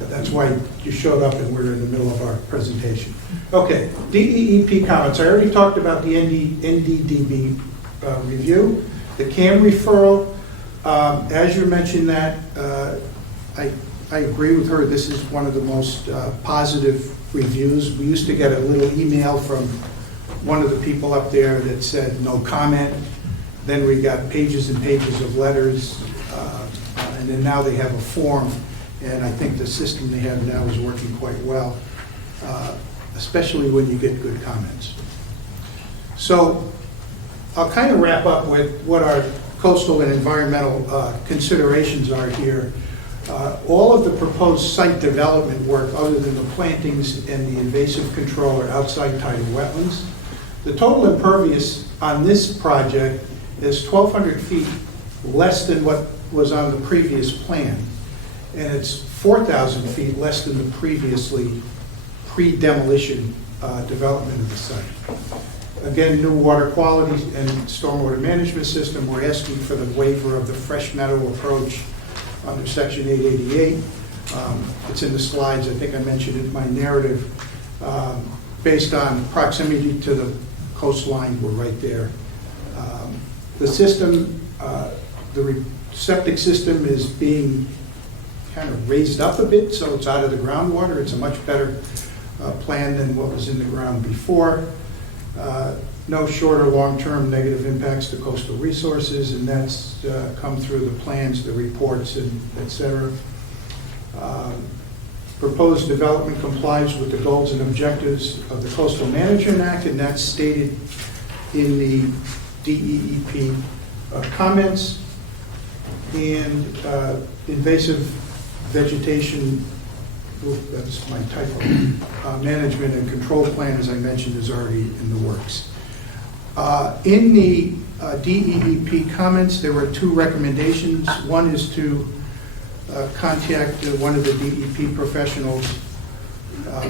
that's why you showed up and we're in the middle of our presentation. Okay, DEEP comments. I already talked about the NDDB review, the CAM referral. As you mentioned that, I agree with her. This is one of the most positive reviews. We used to get a little email from one of the people up there that said no comment. Then we got pages and pages of letters, and then now they have a form, and I think the system they have now is working quite well, especially when you get good comments. So I'll kind of wrap up with what our coastal and environmental considerations are here. All of the proposed site development work, other than the plantings and the invasive control, are outside tidal wetlands. The total impervious on this project is 1,200 feet less than what was on the previous plan, and it's 4,000 feet less than the previously pre-demolition development of the site. Again, new water quality and stormwater management system. We're asking for the waiver of the fresh meadow approach under section 888. It's in the slides. I think I mentioned it in my narrative. Based on proximity to the coastline, we're right there. The system, the septic system is being kind of raised up a bit, so it's out of the groundwater. It's a much better plan than what was in the ground before. No short or long-term negative impacts to coastal resources, and that's come through the plans, the reports, and et cetera. Proposed development complies with the goals and objectives of the Coastal Management Act, and that's stated in the DEEP comments. And invasive vegetation, that's my typo, management and control plan, as I mentioned, is already in the works. In the DEEP comments, there were two recommendations. One is to contact one of the DEP professionals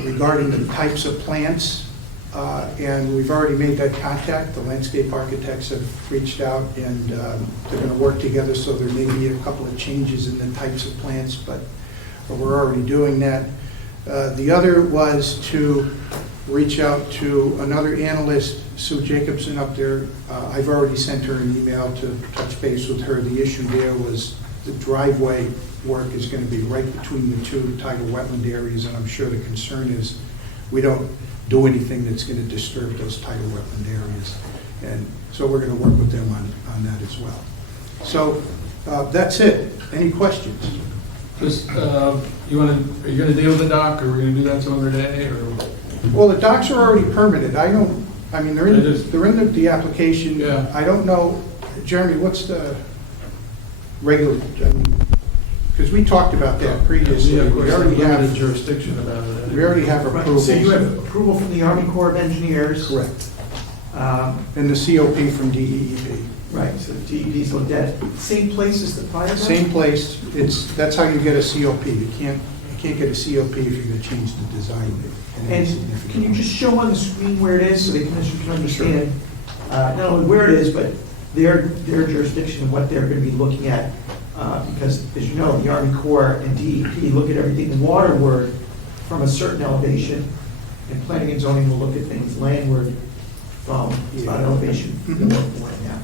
regarding the types of plants, and we've already made that contact. The landscape architects have reached out, and they're going to work together, so there may be a couple of changes in the types of plants, but we're already doing that. The other was to reach out to another analyst, Sue Jacobson up there. I've already sent her an email to touch base with her. The issue there was the driveway work is going to be right between the two tidal wetland areas, and I'm sure the concern is we don't do anything that's going to disturb those tidal wetland areas. And so we're going to work with them on that as well. So that's it. Any questions? Just, are you going to deal with the dock, or we're going to do that some other day, or? Well, the docks are already permitted. I mean, they're It is. in the application. Yeah. I don't know, Jeremy, what's the regular, because we talked about that previously. We already have, jurisdiction about it. we already have Right, approval. so you have approval from the Army Corps of Engineers. Correct. Um, And the COP from DEEP. Right, so DEP's looked at, same place as the fire. Same place, that's how you get a COP. You can't get a COP if you're going to change the design in any And significant can you way. just show on the screen where it is, so the commission can understand, not only where it is, but their jurisdiction and what they're going to be looking at? Because, as you know, the Army Corps and DEP look at everything waterward from a certain elevation, and planning and zoning will look at things landward from about an elevation Mhm. more now.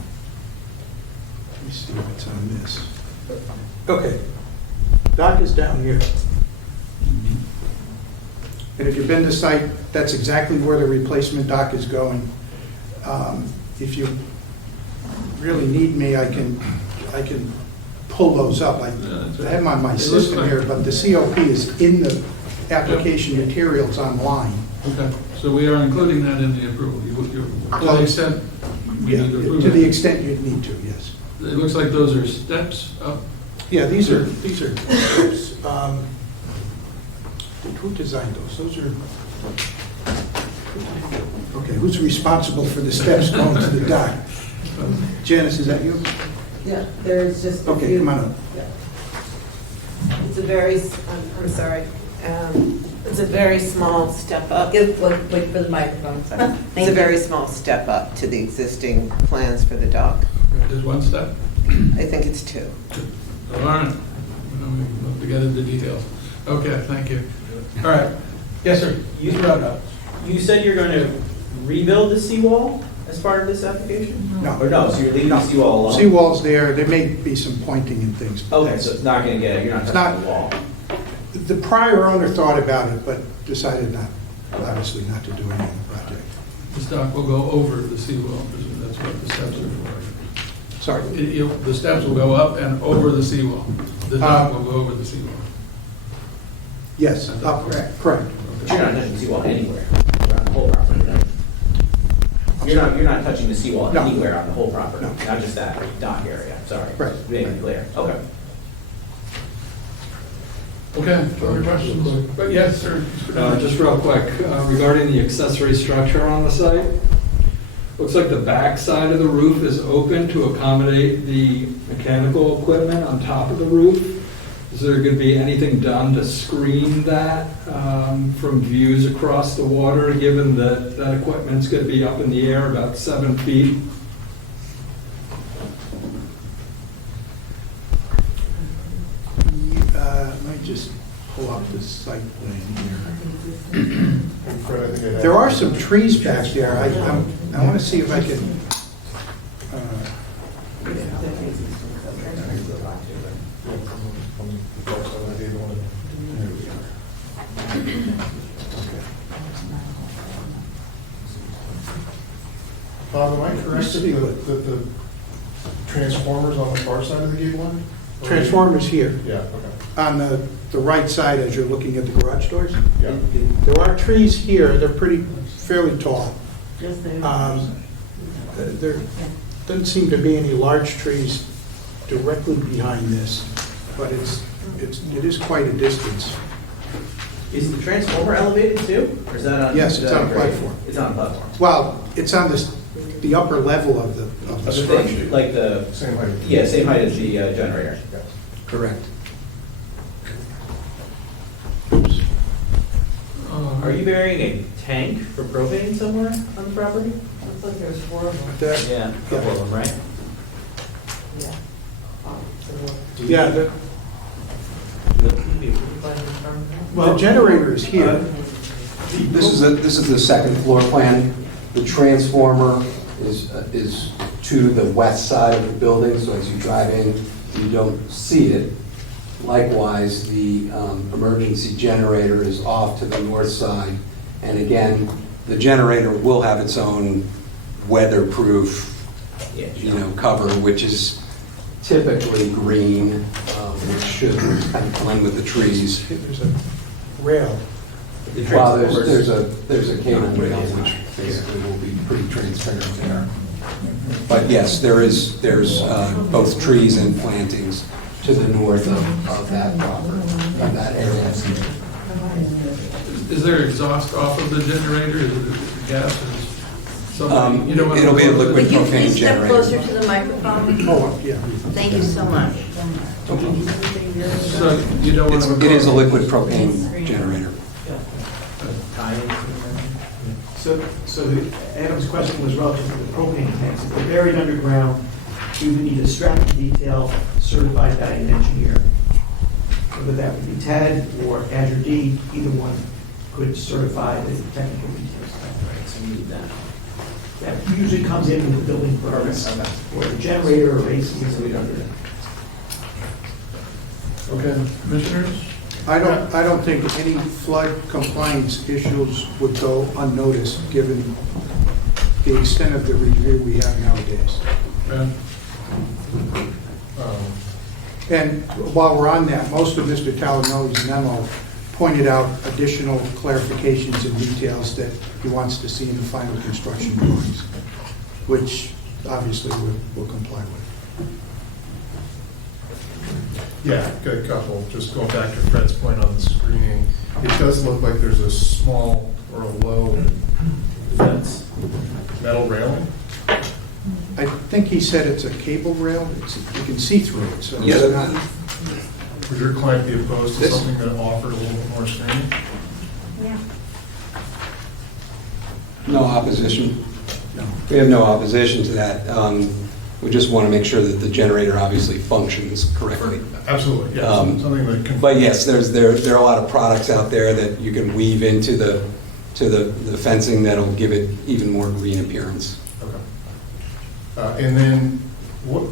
Let me see if it's on this. Okay. Dock is down here. And if you've been to site, that's exactly where the replacement dock is going. If you really need me, I can pull those up. I that's have them on my It looks system like- here, but the COP is in the application materials online. Okay, so we are including that in the approval. To Well, the extent we Yeah, need to approve to the it. extent you'd need to, yes. It looks like those are steps up. Yeah, these are, who designed those? Those are, okay, who's responsible for the steps going to the dock? Janice, is that you? Yeah, there's just a Okay, few. come on up. It's a very, I'm sorry, it's a very small step up. Wait for the microphone. It's a very small step up to the existing plans for the dock. There's one step. I think it's two. All right. We'll have to get into details. Okay, thank you. All right. Yes, sir. You said you're going to rebuild the seawall as part of this application? No. Or no, so you're leaving the seawall alone? Seawall's there, there may be some pointing and things. but Okay, so it's not going to get, you're not It's touching not- the wall? The prior owner thought about it, but decided not, obviously not to do any of the project. The dock will go over the seawall. That's what the steps are for. Sorry. The steps will go up and over the seawall. The dock will go over the seawall. Yes, up, correct. But you're not touching the seawall anywhere around the whole property, right? You're not touching the seawall No. anywhere on the whole property? No. Not just that dock area, sorry. Right. To make it clear, okay. Okay, other questions? But yes, sir. Just real quick, regarding the accessory structure on the site, looks like the back side of the roof is open to accommodate the mechanical equipment on top of the roof. Is there going to be anything done to screen that from views across the water, given that that equipment's going to be up in the air about 7 feet? Let me just pull up the site plan here. Fred, I think I have- There are some trees back there. I want to see if I can, Bob, am I correct that the transformers on the far side of the gate line? transformers here, Yeah, okay, on the right side as you're looking at the garage doors. yeah. There are trees here, they're fairly tall. There doesn't seem to be any large trees directly behind this, but it is quite a distance. Is the transformer elevated too? Or is that on? Yes, is it's that on a grade? platform. It's on a platform. Well, it's on the upper level of the Of the structure. thing, like the, Same height. yeah, same height as the generator. Yes. Correct. Are you burying a tank for propane somewhere on the property? Looks like there's 4 of them. That- Yeah, a couple of them, right? Yeah. Yeah, the generator is here. This is the second floor plan. The transformer is to the west side of the building, so as you drive in, you don't see it. Likewise, the emergency generator is off to the north side. And again, the generator will have its own weatherproof, Yeah. cover, which is typically green, which should kind of blend with the trees. There's a rail The Well, transformers- there's a cable rail which basically will be pretty transparent there. But yes, there's both trees and plantings to the north of that property, of that area. Is there exhaust off of the generator? Is it gas? You don't want to- It'll be a liquid Would you propane please step generator. closer to the microphone? Oh, yeah. Thank you so much. So you don't want to... It is a liquid propane generator. So Adam's question was relative to the propane tanks. If they're buried underground, we would need a strategy detail certified by an engineer. Whether that would be TED or Azure D, either one could certify the technical details. Right, so we need that. That usually comes in with the building permits, or the generator or AC, so we don't do that. Okay, commissioners? I don't think any flood compliance issues would go unnoticed, given the extent of the review we have nowadays. Ben? And while we're on that, most of Mr. Talamelli's memo pointed out additional clarifications and details that he wants to see in the final construction drawings, which obviously we'll comply with. Yeah, got a couple. Just going back to Fred's point on the screening, it does look like there's a small or a low fence, metal railing. I think he said it's a cable rail. You can see through it, so Yeah. it's not... Would your client be opposed to This- something that offered a little bit more screening? No opposition. No. We have no opposition to that. We just want to make sure that the generator obviously functions correctly. Absolutely, yeah, something that can. But yes, there are a lot of products out there that you can weave into the fencing that'll give it even more green appearance. Okay. And then, what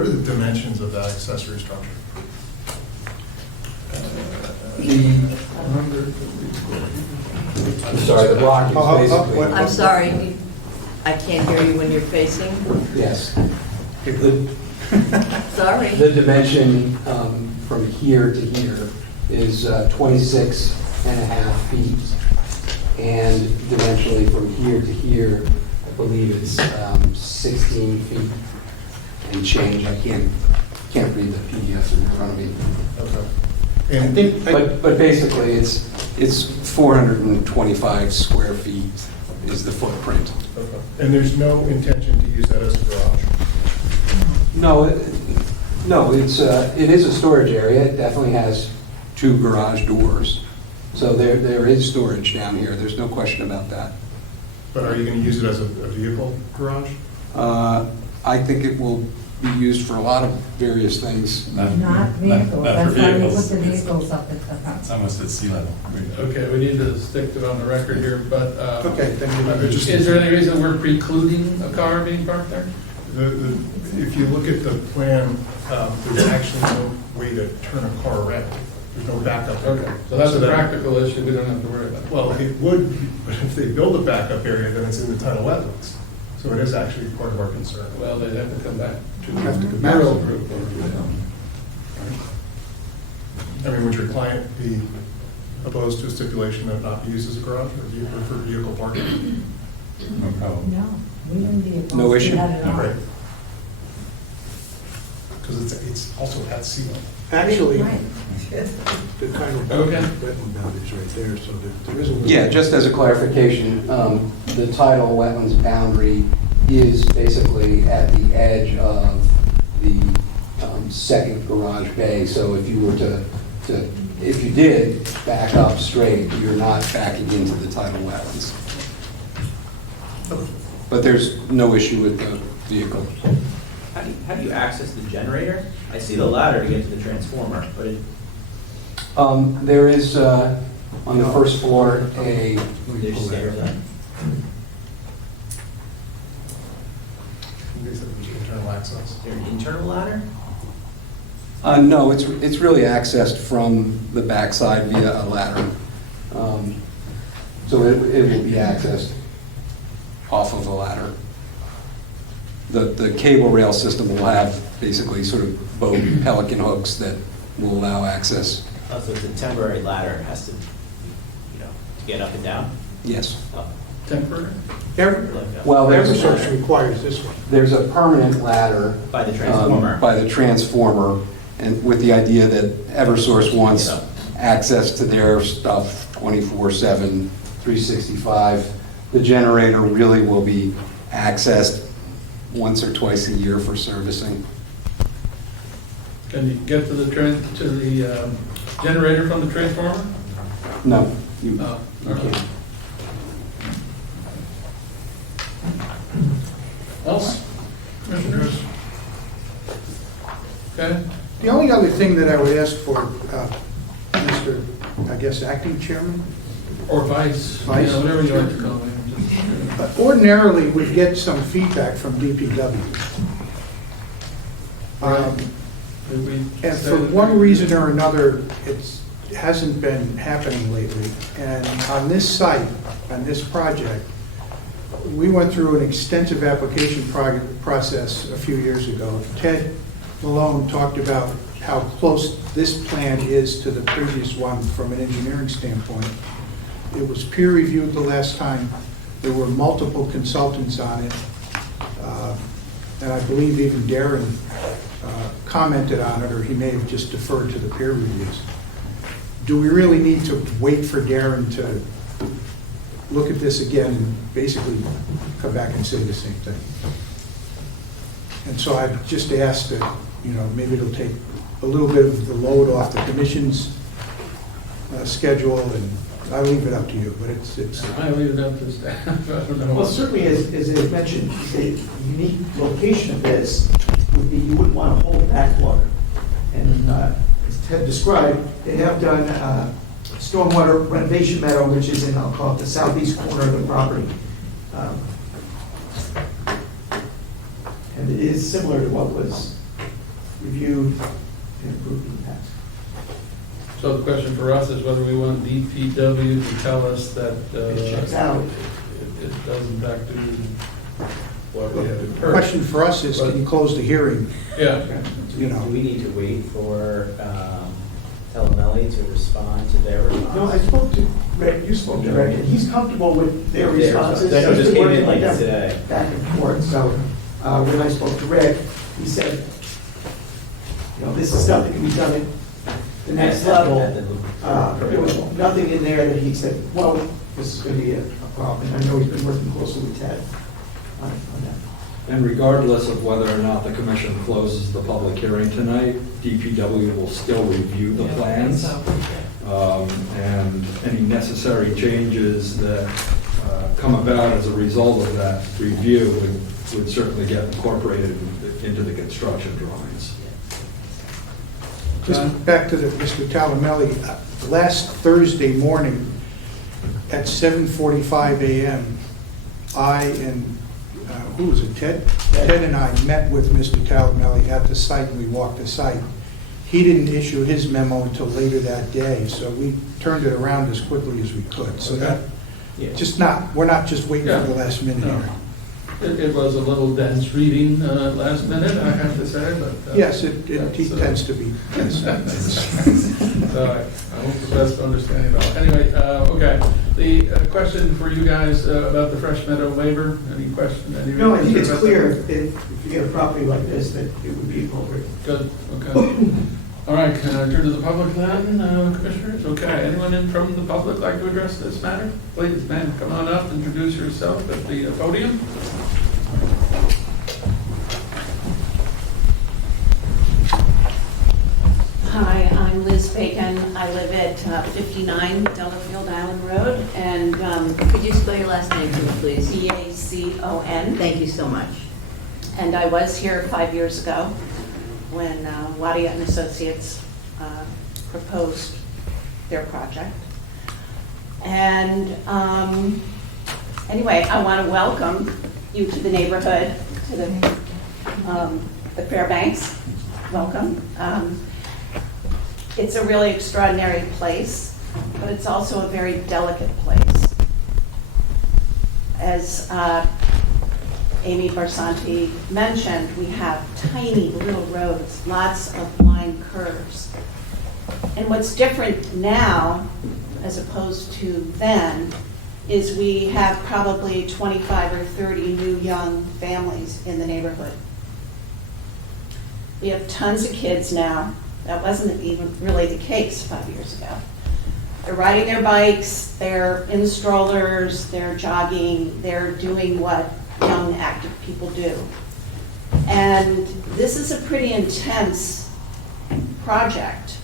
are the dimensions of that accessory structure? I'm sorry, the block is basically... I'm sorry, I can't hear you when you're facing. Yes. Sorry. The dimension from here to here is 26 and a half feet. And dimensionally from here to here, I believe it's 16 feet and change. I can't read the PDF in front of me. Okay. And but basically, it's 425 square feet is the footprint. Okay. And there's no intention to use that as a garage? No, it is a storage area. It definitely has 2 garage doors. So there is storage down here. There's no question about that. But are you going to use it as a vehicle garage? I think it will be used for a lot of various things. Not vehicles, not for that's why they vehicles. put the vehicles up at the top. It's almost at sea level. Okay, we need to stick to it on the record here, but Okay, thank you. is there any reason we're precluding a car being parked there? If you look at the plan, there's actually no way to turn a car around. There's no backup. Okay, so that's a practical issue, we don't have to worry about. Well, it would, but if they build a backup area, then it's in the tidal wetlands. So it is actually part of our concern. Well, they'd have to come back to the Have to come back. mural group. I mean, would your client be opposed to a stipulation that not be used as a garage or for vehicle parking? No problem. No, we wouldn't be opposed No to issue. that at all. Right. Because it's also at sea level. Actually, Right. the kind of Okay. wetland boundaries right there, so there is a... Yeah, just as a clarification, the tidal wetlands boundary is basically at the edge of the second garage bay. So if you were to if you did back up straight, you're not backing into the tidal wetlands. But there's no issue with the vehicle. How do you access the generator? I see the ladder to get to the transformer, but it, There is, on the first floor, there's stairs up. They said there's internal access. Is there an internal ladder? no, it's really accessed from the backside via a ladder. So it will be accessed off of a ladder. The cable rail system will have basically sort of boat pelican hooks that will allow access. Oh, so it's a temporary ladder, it has to get up and down? Yes. Oh, Temporary? like, Well, Eversource requires this one. there's a permanent ladder. By the transformer. By the transformer, and with the idea that Eversource wants Yeah. access to their stuff 24/7, 365. The generator really will be accessed once or twice a year for servicing. Can you get to the generator from the transformer? No, you No. you can't. Else? Commissioners? Okay. The only other thing that I would ask for, Mr., I guess, acting chairman, Or vice, Vice. yeah, whatever you like to call it. ordinarily would get some feedback from DPW. And for one reason or another, it hasn't been happening lately. And on this site, on this project, we went through an extensive application process a few years ago. Ted Malone talked about how close this plan is to the previous one from an engineering standpoint. It was peer reviewed the last time. There were multiple consultants on it. And I believe even Darren commented on it, or he may have just deferred to the peer reviews. Do we really need to wait for Darren to look at this again and basically come back and say the same thing? And so I just asked that, maybe it'll take a little bit of the load off the commission's schedule, and I leave it up to you, but it's. I leave it up to staff. I don't know. Well, certainly, as Ed mentioned, the unique location of this would be, you wouldn't want to hold back water. And as Ted described, they have done stormwater renovation meadow, which is in, I'll call it the southeast corner of the property. And it is similar to what was reviewed and approved in the past. So the question for us is whether we want DPW to tell us that It checks out. it does in fact do what we have The heard. question for us is, can you close the hearing? Yeah. You know. Do we need to wait for Telemelli to respond to their response? No, I spoke to Rick, you spoke to Rick, and he's comfortable with their responses. That just He's been came working in like with them today. Back and forth, so when I spoke to Rick, he said, this is stuff that can be done at the next level. There was nothing in there that he said, well, this is going to be a problem. And I know he's been working closely with Ted on that. And regardless of whether or not the commission closes the public hearing tonight, DPW will still review the plans. And any necessary changes that come about as a result of that review would certainly get incorporated into the construction drawings. Just back to Mr. Talamelli, last Thursday morning at 7:45 a.m., I and, who was it, Ted? Ted and I met with Mr. Talamelli at the site, and we walked the site. He didn't issue his memo until later that day, so we turned it around as quickly as we could. So that, we're not just waiting for the last minute No. here. It was a little dense reading last minute, I have to say, but. Yes, it tends to be. Yes. So I hope the best understanding of all. Anyway, okay, the question for you guys about the Fresh Meadow waiver, any question? No, I think it's clear if you get a property like this, that it would be appropriate. Good, okay. All right, can I turn to the public then, commissioners? Okay, anyone from the public like to address this matter? Please, ma'am, come on up, introduce yourself at the podium. Hi, I'm Liz Bacon. I live at 59 Delafield Island Road, and Could you spell your last name for me, please? Bacon. Thank you so much. And I was here 5 years ago when Wadia and Associates proposed their project. And anyway, I want to welcome you to the neighborhood, to the Fairbanks. Welcome. It's a really extraordinary place, but it's also a very delicate place. As Amy Barsanti mentioned, we have tiny little roads, lots of line curves. And what's different now, as opposed to then, is we have probably 25 or 30 new young families in the neighborhood. We have tons of kids now. That wasn't even really the case 5 years ago. They're riding their bikes, they're in strollers, they're jogging, they're doing what young active people do. And this is a pretty intense project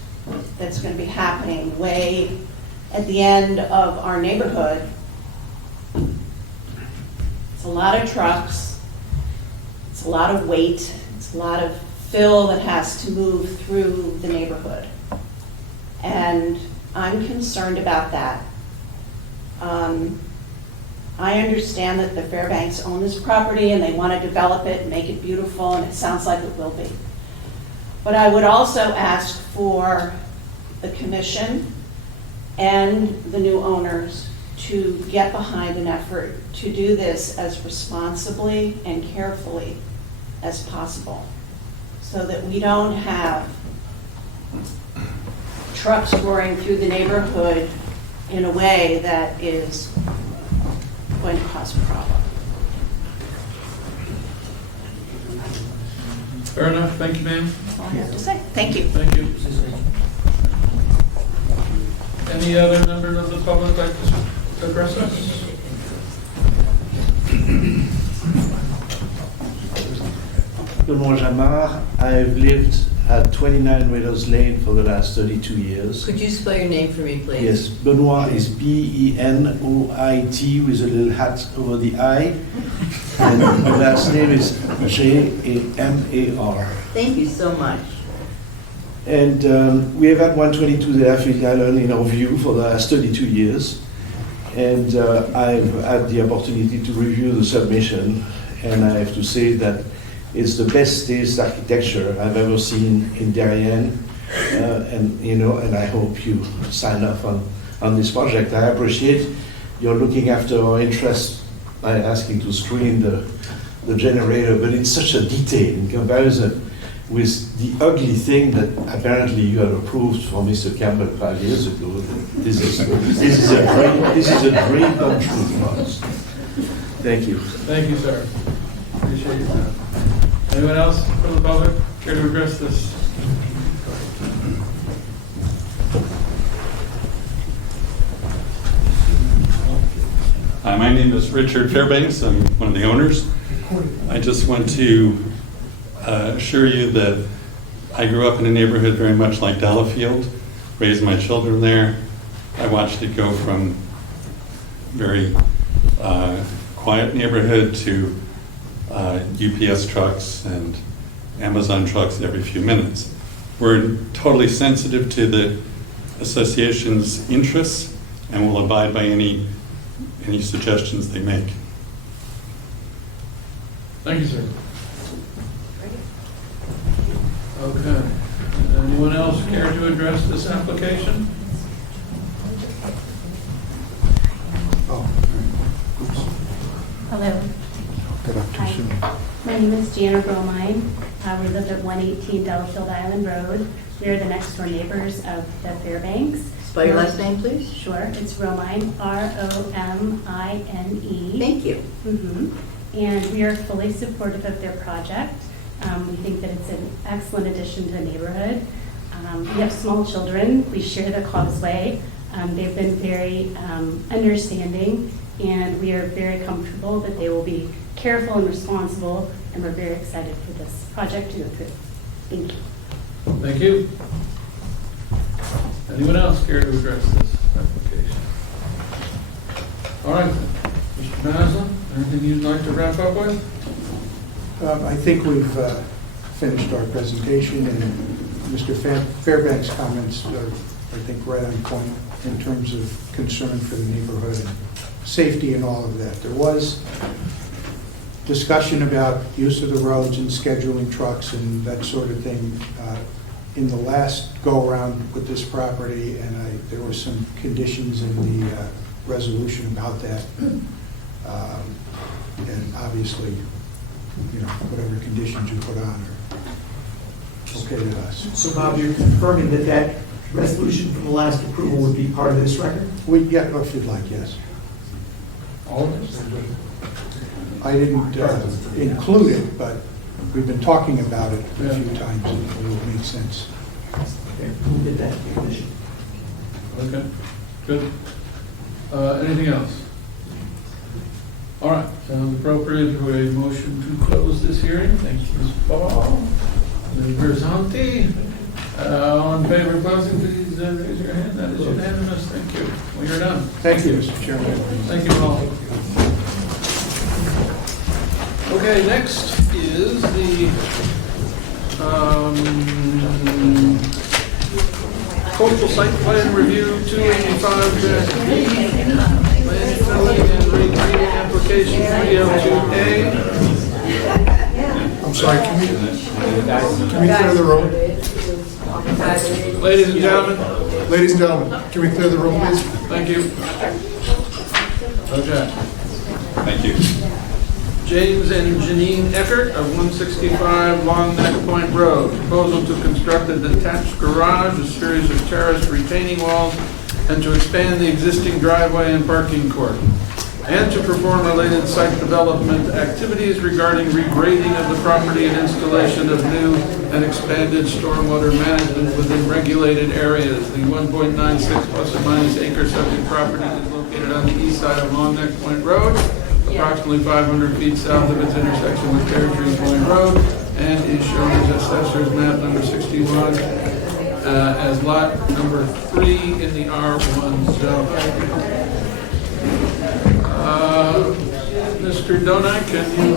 that's going to be happening way at the end of our neighborhood. It's a lot of trucks, it's a lot of weight, it's a lot of fill that has to move through the neighborhood. And I'm concerned about that. I understand that the Fairbanks own this property and they want to develop it and make it beautiful, and it sounds like it will be. But I would also ask for the commission and the new owners to get behind an effort to do this as responsibly and carefully as possible, so that we don't have trucks roaring through the neighborhood in a way that is going to cause a problem. Fair enough, thank you, ma'am. That's all I have to say. Thank you. Thank you. Any other members of the public like to address us? Benoit Jamard. I've lived at 29 Raiders Lane for the last 32 years. Could you spell your name for me, please? Yes, Benoit is B-E-N-O-I-T with a little hat over the I. And my last name is Jamar. Thank you so much. And we have had 122 de la Filiale Island in our view for the last 32 years. And I've had the opportunity to review the submission, and I have to say that it's the best staged architecture I've ever seen in Darien, and I hope you sign off on this project. I appreciate you're looking after our interest by asking to screen the generator, but in such a detail in comparison with the ugly thing that apparently you had approved for Mr. Campbell 5 years ago. This is a dream come true for us. Thank you. Thank you, sir. Appreciate your time. Anyone else from the public care to address this? Hi, my name is Richard Fairbanks. I'm one of the owners. I just want to assure you that I grew up in a neighborhood very much like Delafield, raised my children there. I watched it go from very quiet neighborhood to UPS trucks and Amazon trucks every few minutes. We're totally sensitive to the association's interests and will abide by any suggestions they make. Thank you, sir. Okay. Anyone else care to address this application? Hello. Hi. My name is Jana Bromine. We live at 118 Delafield Island Road. We are the next door neighbors of the Fairbanks. Spell your last name, please. Sure. It's Romine, R-O-M-I-N-E. Thank you. And we are fully supportive of their project. We think that it's an excellent addition to the neighborhood. We have small children. We share the causeway. They've been very understanding, and we are very comfortable that they will be careful and responsible, and we're very excited for this project to go through. Thank you. Thank you. Anyone else care to address this application? All right, Mr. Maslin, anything you'd like to wrap up with? I think we've finished our presentation, and Mr. Fairbanks' comments are, I think, right on point in terms of concern for the neighborhood and safety and all of that. There was discussion about use of the roads and scheduling trucks and that sort of thing in the last go-around with this property, and there were some conditions in the resolution about that. And obviously, whatever conditions you put on are okay with us. So Bob, you're confirming that resolution from the last approval would be part of this record? We get if you'd like, yes. All of this? I didn't include it, but we've been talking about it a few times, and it will make sense. Okay, we'll get that to the commission. Okay, good. Anything else? All right, sounds appropriate for a motion to close this hearing. Thank you, Ms. Ball. Ms. Berzanti, all in favor of closing, please raise your hand. That is unanimous. Thank you. We are done. Thank you, Mr. Chairman. Thank you all. Okay, next is the coastal site plan review 285 land filling and regrading application 302A. I'm sorry, can we clear the room? Ladies and gentlemen, can we clear the room, please? thank you. Okay. Thank you. James and Janine Eckert of 165 Long Neck Point Road. Proposal to construct a detached garage, a series of terraced retaining walls, and to expand the existing driveway and parking court, and to perform related site development activities regarding regrading of the property and installation of new and expanded stormwater management within regulated areas. The 1.96 plus or minus acre subject property is located on the east side of Long Neck Point Road, approximately 500 feet south of its intersection with Pear Tree Point Road, and is shown as Assessor's Map number 61 as lot number 3 in the R1 zone. Mr. Donai, can you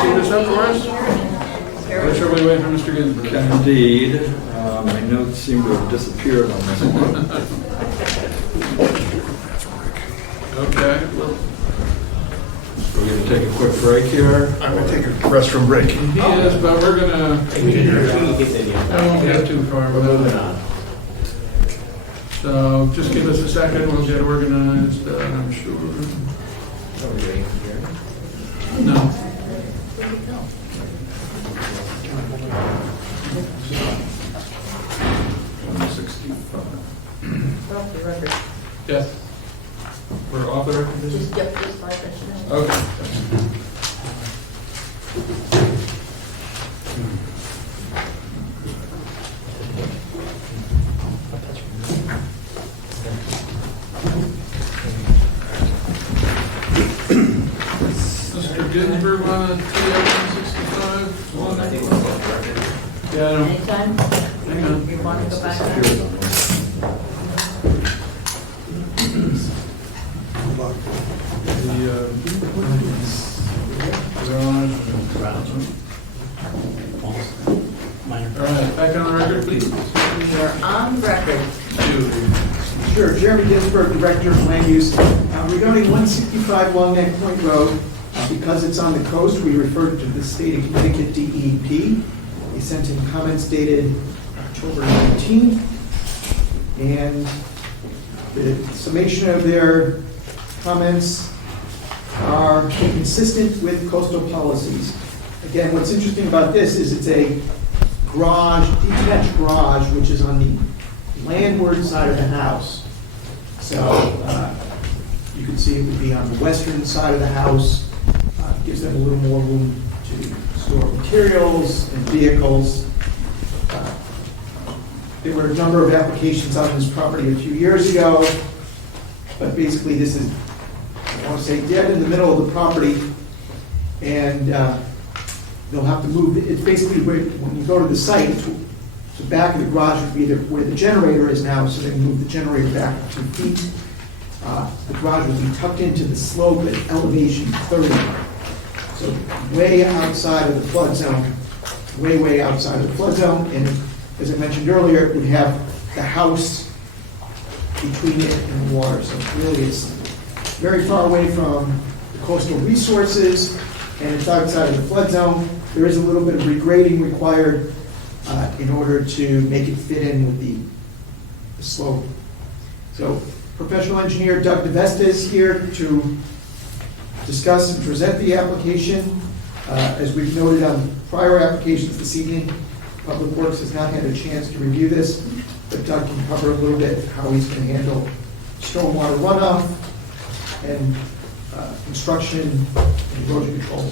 tee this up for us? Or shall we wait for Mr. Ginsburg? Indeed. My notes seem to have disappeared on this one. Okay. We're going to take a quick break here. I'm going to take a restroom break. He is, but we're gonna. I won't get too far. We're moving on. So just give us a second. We'll get organized. I'm sure. Are we waiting here? No. Off the record. Yes. We're off the record. Just like that. Okay. Mr. Ginsburg, on TF 165? I think we're off the record. Yeah, I don't. Anytime? Hang on. You want to go back there? All right, back on the record, please. You're on record. Sure, Jeremy Ginsburg, Director of Land Use. Regarding 165 Long Neck Point Road, because it's on the coast, we referred to the state of Connecticut DEP. They sent in comments dated October 19th, and the summation of their comments are consistent with coastal policies. Again, what's interesting about this is it's a garage, detached garage, which is on the landward side of the house. So you can see it would be on the western side of the house. Gives them a little more room to store materials and vehicles. There were a number of applications on this property a few years ago, but basically this is, I want to say, dead in the middle of the property, and they'll have to move. It's basically when you go to the site, the back of the garage would be where the generator is now, so they can move the generator back 2 feet. The garage would be tucked into the slope at elevation 30. So way outside of the flood zone, way outside of the flood zone. And as I mentioned earlier, it would have the house between it and the water. So really it's very far away from the coastal resources, and it's outside of the flood zone. There is a little bit of regrading required in order to make it fit in with the slope. So professional engineer Doug DeVesta is here to discuss and present the application. As we've noted on prior applications this evening, Public Works has not had a chance to review this. but Doug can cover a little bit how he's going to handle stormwater runoff and construction and erosion control.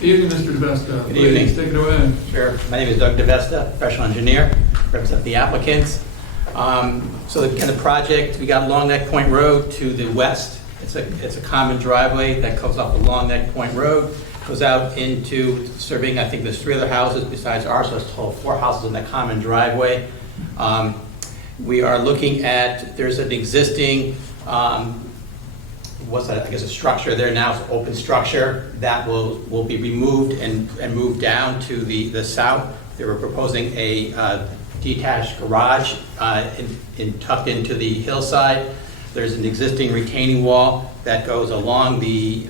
Evening, Mr. DeVesta. Good evening. Please take it away. Sure. My name is Doug DeVesta, professional engineer, represent the applicants. So the project, we got Long Neck Point Road to the west. It's a common driveway that comes off the Long Neck Point Road, goes out into serving, I think there's 3 other houses besides ours, so it's total 4 houses in that common driveway. We are looking at, there's an existing, what's that, I guess a structure there now, it's an open structure that will be removed and moved down to the south. They were proposing a detached garage tucked into the hillside. There's an existing retaining wall that goes along the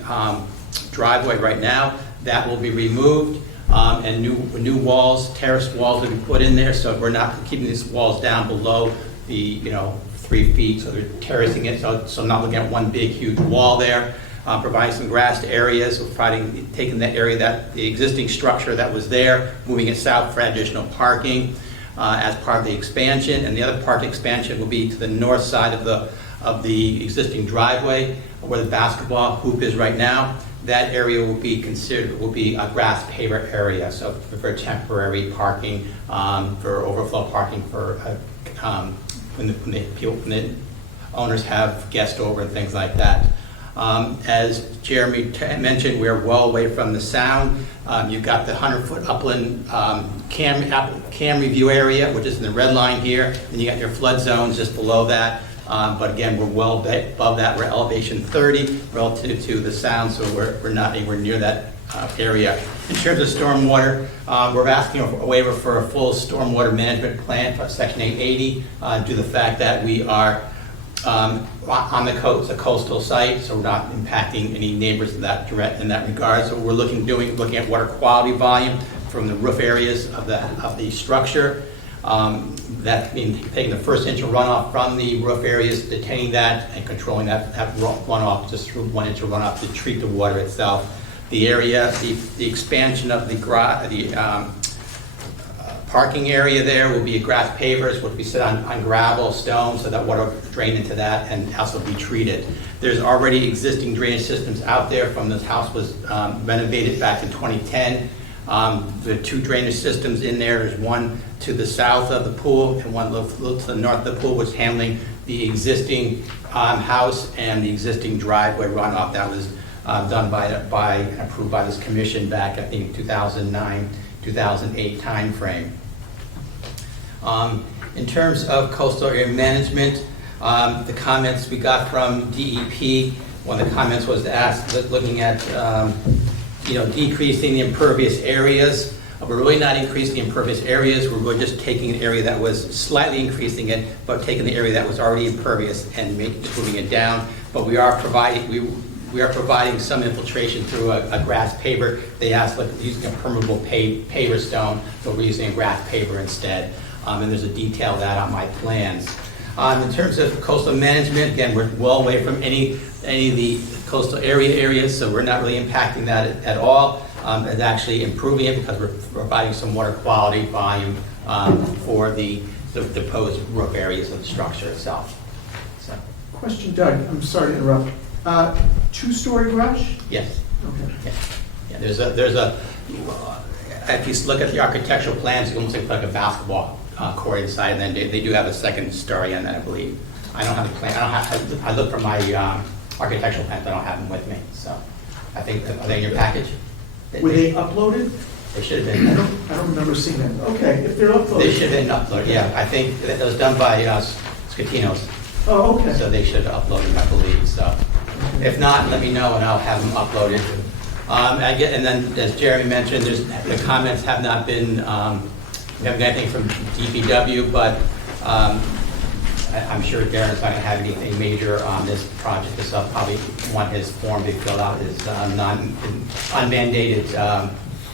driveway right now. That will be removed, and new walls, terraced walls will be put in there, so we're not keeping these walls down below the 3 feet, so they're terracing it, so I'm not looking at one big huge wall there. Providing some grassed areas, taking that area, the existing structure that was there, moving it south for additional parking as part of the expansion, and the other part of the expansion will be to the north side of the existing driveway where the basketball hoop is right now. That area will be a grass paver area, so for temporary parking, for overflow parking for when the owners have guests over and things like that. As Jeremy mentioned, we're well away from the sound. You've got the 100-foot upland cam review area, which is in the red line here, and you got your flood zones just below that. But again, we're well above that. We're at elevation 30 relative to the sound, so we're not anywhere near that area. In terms of stormwater, we're asking a waiver for a full stormwater management plan for Section 880 due to the fact that we are on the coast, a coastal site, so we're not impacting any neighbors in that regard. So we're looking at water quality volume from the roof areas of the structure. That means taking the first inch of runoff from the roof areas, detaining that, and controlling that runoff just through 1 inch of runoff to treat the water itself. The area, the expansion of the parking area there will be grass pavers, which will be set on gravel, stone, so that water will drain into that and also be treated. There's already existing drainage systems out there from this house was renovated back in 2010. There are 2 drainage systems in there. There's one to the south of the pool and one to the north of the pool, which is handling the existing house and the existing driveway runoff. That was done by and approved by this commission back, I think, 2009, 2008 timeframe. In terms of coastal area management, the comments we got from DEP, one of the comments was to ask, looking at decreasing the impervious areas. We're really not increasing the impervious areas. We're really just taking an area that was slightly increasing it, but taking the area that was already impervious and just moving it down. But we are providing some infiltration through a grass paver. They asked using a permeable paver stone, so we're using a grass paver instead. And there's a detail of that on my plans. In terms of coastal management, again, we're well away from any of the coastal areas, so we're not really impacting that at all. And actually improving it because we're providing some water quality volume for the proposed roof areas of the structure itself. So. Question, Doug, I'm sorry to interrupt. 2-story garage? Yes. Okay. Yeah, there's a. If you look at the architectural plans, it almost looks like a basketball court inside, and then they do have a second story on that, I believe. I don't have the plan. I looked for my architectural plans, but I don't have them with me. So I think are they in your package? Were they uploaded? They should have been. I don't remember seeing them. Okay, if they're uploaded. They should have been uploaded. Yeah, I think that was done by Scatino's. Oh, okay. So they should have uploaded, I believe. So if not, let me know and I'll have them uploaded. And then, as Jeremy mentioned, the comments have not been. We haven't got anything from DPW, but I'm sure Darren's not going to have anything major on this project. This probably want his form to be filled out, his unmandated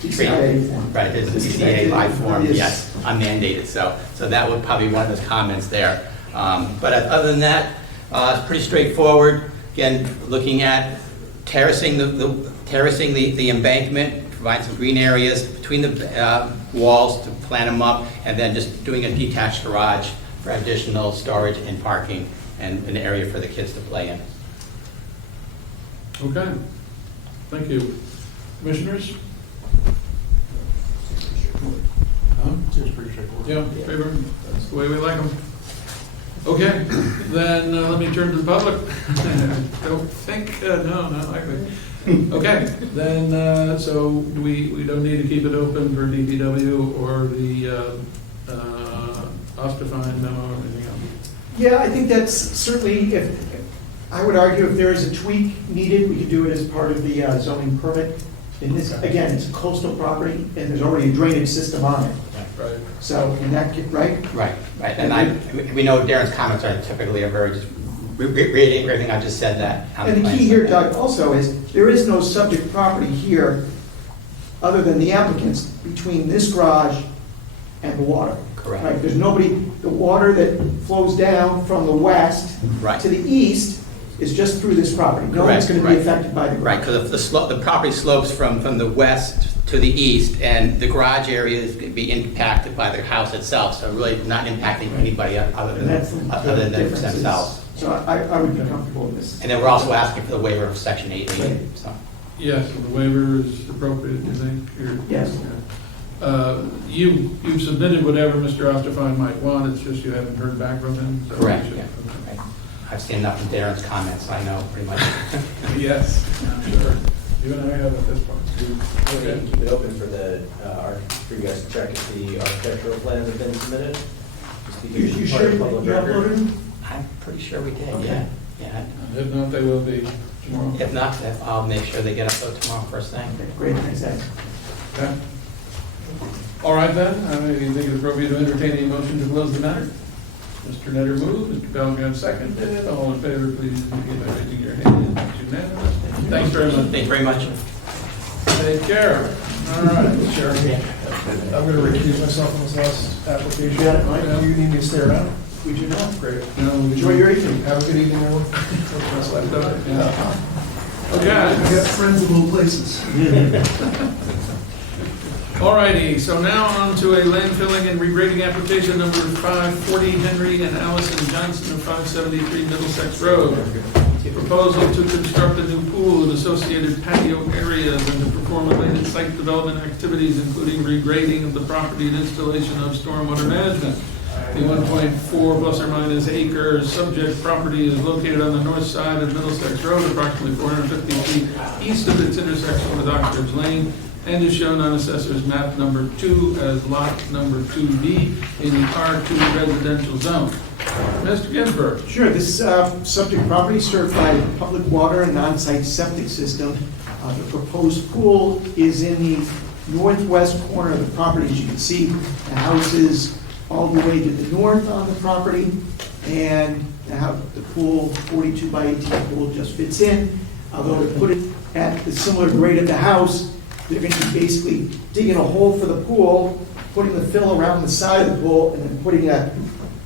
DCA form. Right, his DCA live form, yes, unmandated. So that would probably be one of his comments there. But other than that, it's pretty straightforward. Again, looking at terracing the embankment providing some green areas between the walls to plant them up, and then just doing a detached garage for additional storage and parking and an area for the kids to play in. Okay, thank you. Commissioners? Seems pretty straightforward. Yeah, favor, that's the way we like them. Okay, then let me turn to the public. Don't think, no, not likely. Okay, then, so we don't need to keep it open for DPW or the Osterfine memo or anything else? Yeah, I think that's certainly, I would argue if there is a tweak needed, we could do it as part of the zoning permit. In this, again, it's a coastal property, and there's already a drainage system on it. Right. So, in that, right? Right. And we know Darren's comments are typically very just reiterating everything I just said that. And the key here, Doug, also is, there is no subject property here, other than the applicants, between this garage and the water. Correct. Right, there's nobody, the water that flows down from the west Right. to the east is just through this property. No one's going to be affected by the garage. Right, because the property slopes from the west to the east, and the garage area is going to be impacted by the house itself, so really not impacting anybody other And that's than the difference. themselves. So I would be comfortable with this. And then we're also asking for the waiver of section 880, so. Yes, the waiver is appropriate, you think? Yes. You've submitted whatever Mr. Osterfine might want, it's just you haven't heard back from him? Is that what Correct, you yeah. said? Right. I've seen enough from Darren's comments, I know pretty much. Yes, I'm sure. You and I have at this point. We're going to keep it open for for you guys to check if the architectural plans have been submitted. Just because You it's sure part of you public record. uploaded them? I'm pretty sure we did, Okay. yeah. If not, they will be tomorrow. If not, I'll make sure they get uploaded tomorrow first thing. Great, thanks, Ed. Okay. All right then, I think it's appropriate to entertain a motion to close the matter. Mr. Netter moved, Mr. Bellingham seconded. All in favor, please indicate by raising your hand. It's unanimous. Thanks very much. Thank you very much. Take care. All right. Chairman, I'm going to recuse myself on this last application. You got it, Mike? Do you need me to stay around? We do not. Great. No, Enjoy your evening. Have a good evening, everyone. What's left of it? Yeah. I Okay. got friends in low places. All righty, so now on to a landfilling and regrading application number 540 Henry and Allison Johnson of 573 Middlesex Road. Proposal to construct a new pool and associated patio areas and to perform related site development activities, including regrading of the property and installation of stormwater management. The 1.4 plus or minus acre subject property is located on the north side of Middlesex Road, approximately 450 feet east of its intersection with Oxford Lane, and is shown on Assessor's Map number 2 as lot number 2B in the R2 residential zone. Mr. Ginsburg. Sure, this subject property served by public water and on-site septic system. The proposed pool is in the northwest corner of the property. As you can see, the house is all the way to the north on the property, and the pool, 42 by 18 pool, just fits in. Although to put it at the similar grade of the house, they're going to be basically digging a hole for the pool, putting the fill around the side of the pool, and then putting a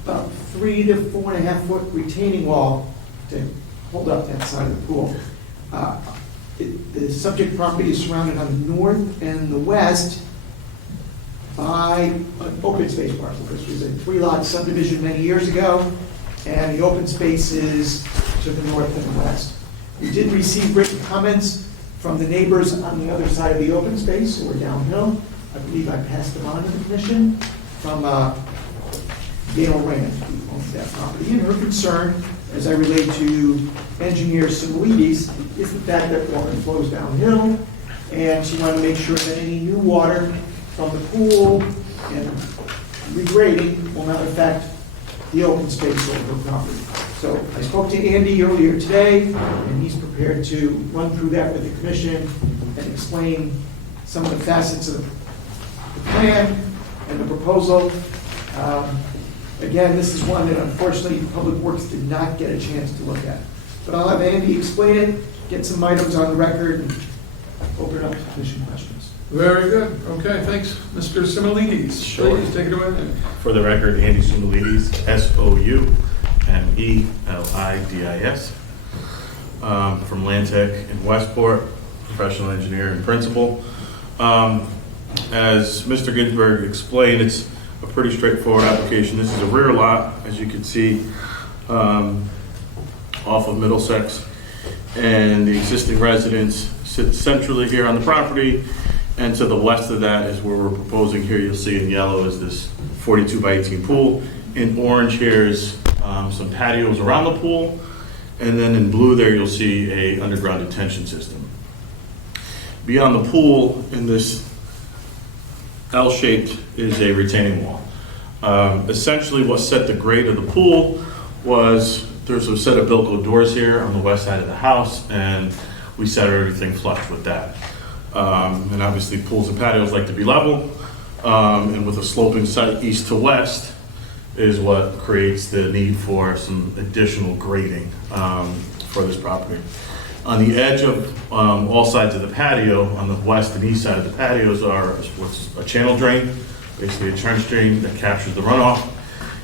about 3 to 4.5 foot retaining wall to hold up that side of the pool. The subject property is surrounded on the north and the west by an open space parcel. This was a 3-lot subdivision many years ago, and the open space is to the north and the west. We did receive written comments from the neighbors on the other side of the open space, who are downhill. I believe I passed them on to the commission, from Gail Rand, who owns that property. And her concern, as I relate to engineer Similides, is the fact that water flows downhill, and she wanted to make sure that any new water from the pool and regrading will not affect the open space over her property. So I spoke to Andy earlier today, and he's prepared to run through that with the commission and explain some of the facets of the plan and the proposal. Again, this is one that unfortunately Public Works did not get a chance to look at. But I'll have Andy explain it, get some items on the record, and open it up to commission questions. Very good. Okay, thanks. Mr. Similides, Sure. please take it away. For the record, Andy Soumilidis, Soumilidis, from Lantec in Westport, professional engineer and principal. As Mr. Ginsberg explained, it's a pretty straightforward application. This is a rear lot, as you can see, off of Middlesex. And the existing residence sits centrally here on the property. And to the west of that is where we're proposing here. You'll see in yellow is this 42 by 18 pool. In orange here is some patios around the pool. And then in blue there, you'll see a underground detention system. Beyond the pool, in this L-shaped, is a retaining wall. Essentially what set the grade of the pool was there's a set of Bilco doors here on the west side of the house, and we set everything flush with that. And obviously pools and patios like to be level, and with a sloping site east to west is what creates the need for some additional grading for this property. On the edge of all sides of the patio, on the west and east side of the patios are what's a channel drain, basically a trench drain that captures the runoff.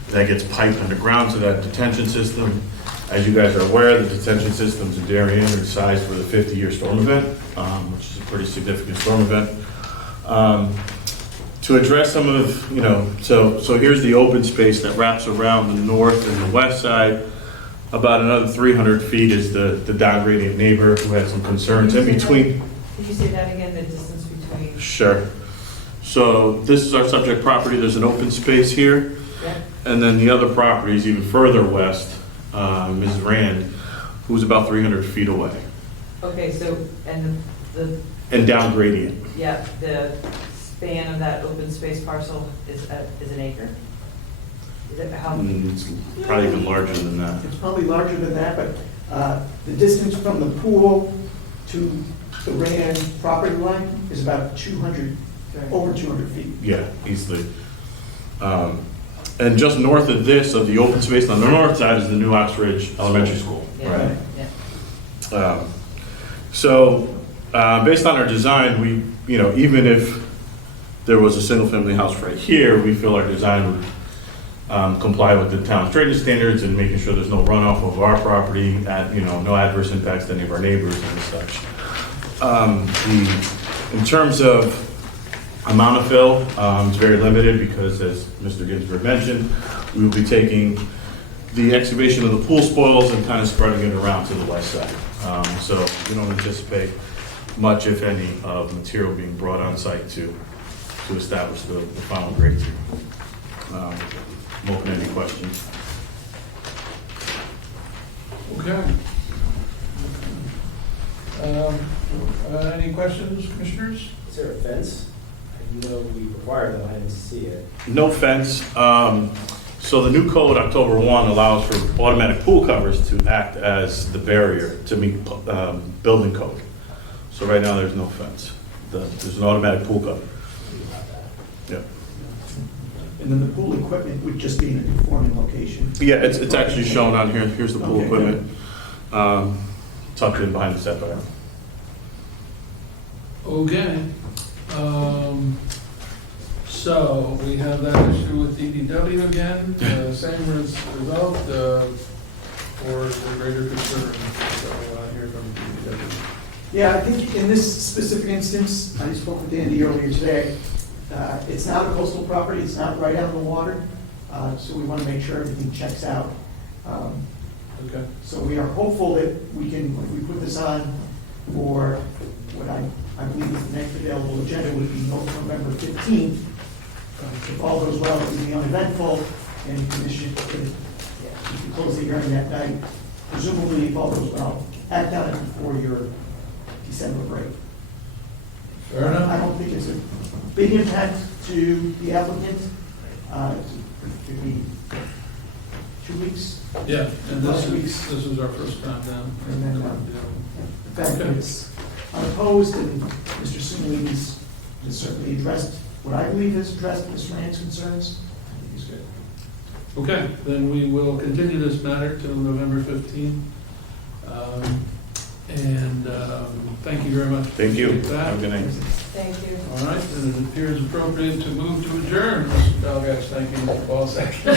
That gets piped underground to that detention system. As you guys are aware, the detention systems in Darien are sized for the 50-year storm event, which is a pretty significant storm event. To address some of, so here's the open space that wraps around the north and the west side. About another 300 feet is the downgradient neighbor who had some concerns in between. Could you say that again, the distance between? Sure. So this is our subject property. There's an open space here. Yeah. And then the other property is even further west, Mrs. Rand, who's about 300 feet away. Okay, so, and the. And down gradient. Yeah, the span of that open space parcel is an acre? Is it how? It's probably even larger than that. It's probably larger than that, but the distance from the pool to the Rand property line is about 200, over 200 feet. Yeah, easily. And just north of this, of the open space on the north side, is the new Oxbridge Elementary School. Yeah, yeah. So, based on our design, we, even if there was a single-family house right here, we feel our design would comply with the town's drainage standards and making sure there's no runoff of our property, no adverse impacts to any of our neighbors and such. In terms of amount of fill, it's very limited because, as Mr. Ginsberg mentioned, we will be taking the excavation of the pool spoils and kind of spreading it around to the west side. So we don't anticipate much, if any, of material being brought on site to establish the final grades. I'm open to any questions. Okay. Any questions, commissioners? Is there a fence? I know we require them, I didn't see it. No fence. So the new code, October 1, allows for automatic pool covers to act as the barrier to meet building code. So right now, there's no fence. There's an automatic pool cover. Yeah. And then the pool equipment would just be in a conforming location. Yeah, it's actually shown on here. Here's the pool Okay, equipment. Tucked in behind the setback. Okay. So we have that issue with DDW again, same result, or is there greater concern? So hear from DDW. Yeah, I think in this specific instance, I spoke with Andy earlier today, it's not a coastal property, it's not right out on the water, so we want to make sure everything checks out. Okay. So we are hopeful that we can, if we put this on for what I believe is the next available agenda, would be November 15th. If all goes well, it would be uneventful, and the commission could close the hearing that night. Presumably, if all goes well, act on it before your December break. Fair enough. I don't think it's a big impact to the applicant. It could be 2 weeks. Yeah, and Plus this weeks. is our first time down. And then, the fact that it's unopposed, and Mr. Simulini's has certainly addressed what I believe has addressed Ms. Rand's concerns. I think he's good. Okay, then we will continue this matter till November 15th. Thank you very much. Thank you. Appreciate that. Have a good night. Thank you. All right, then it appears appropriate to move to adjourn. Mr. Dalgas, thank you, Mr. Paul, second.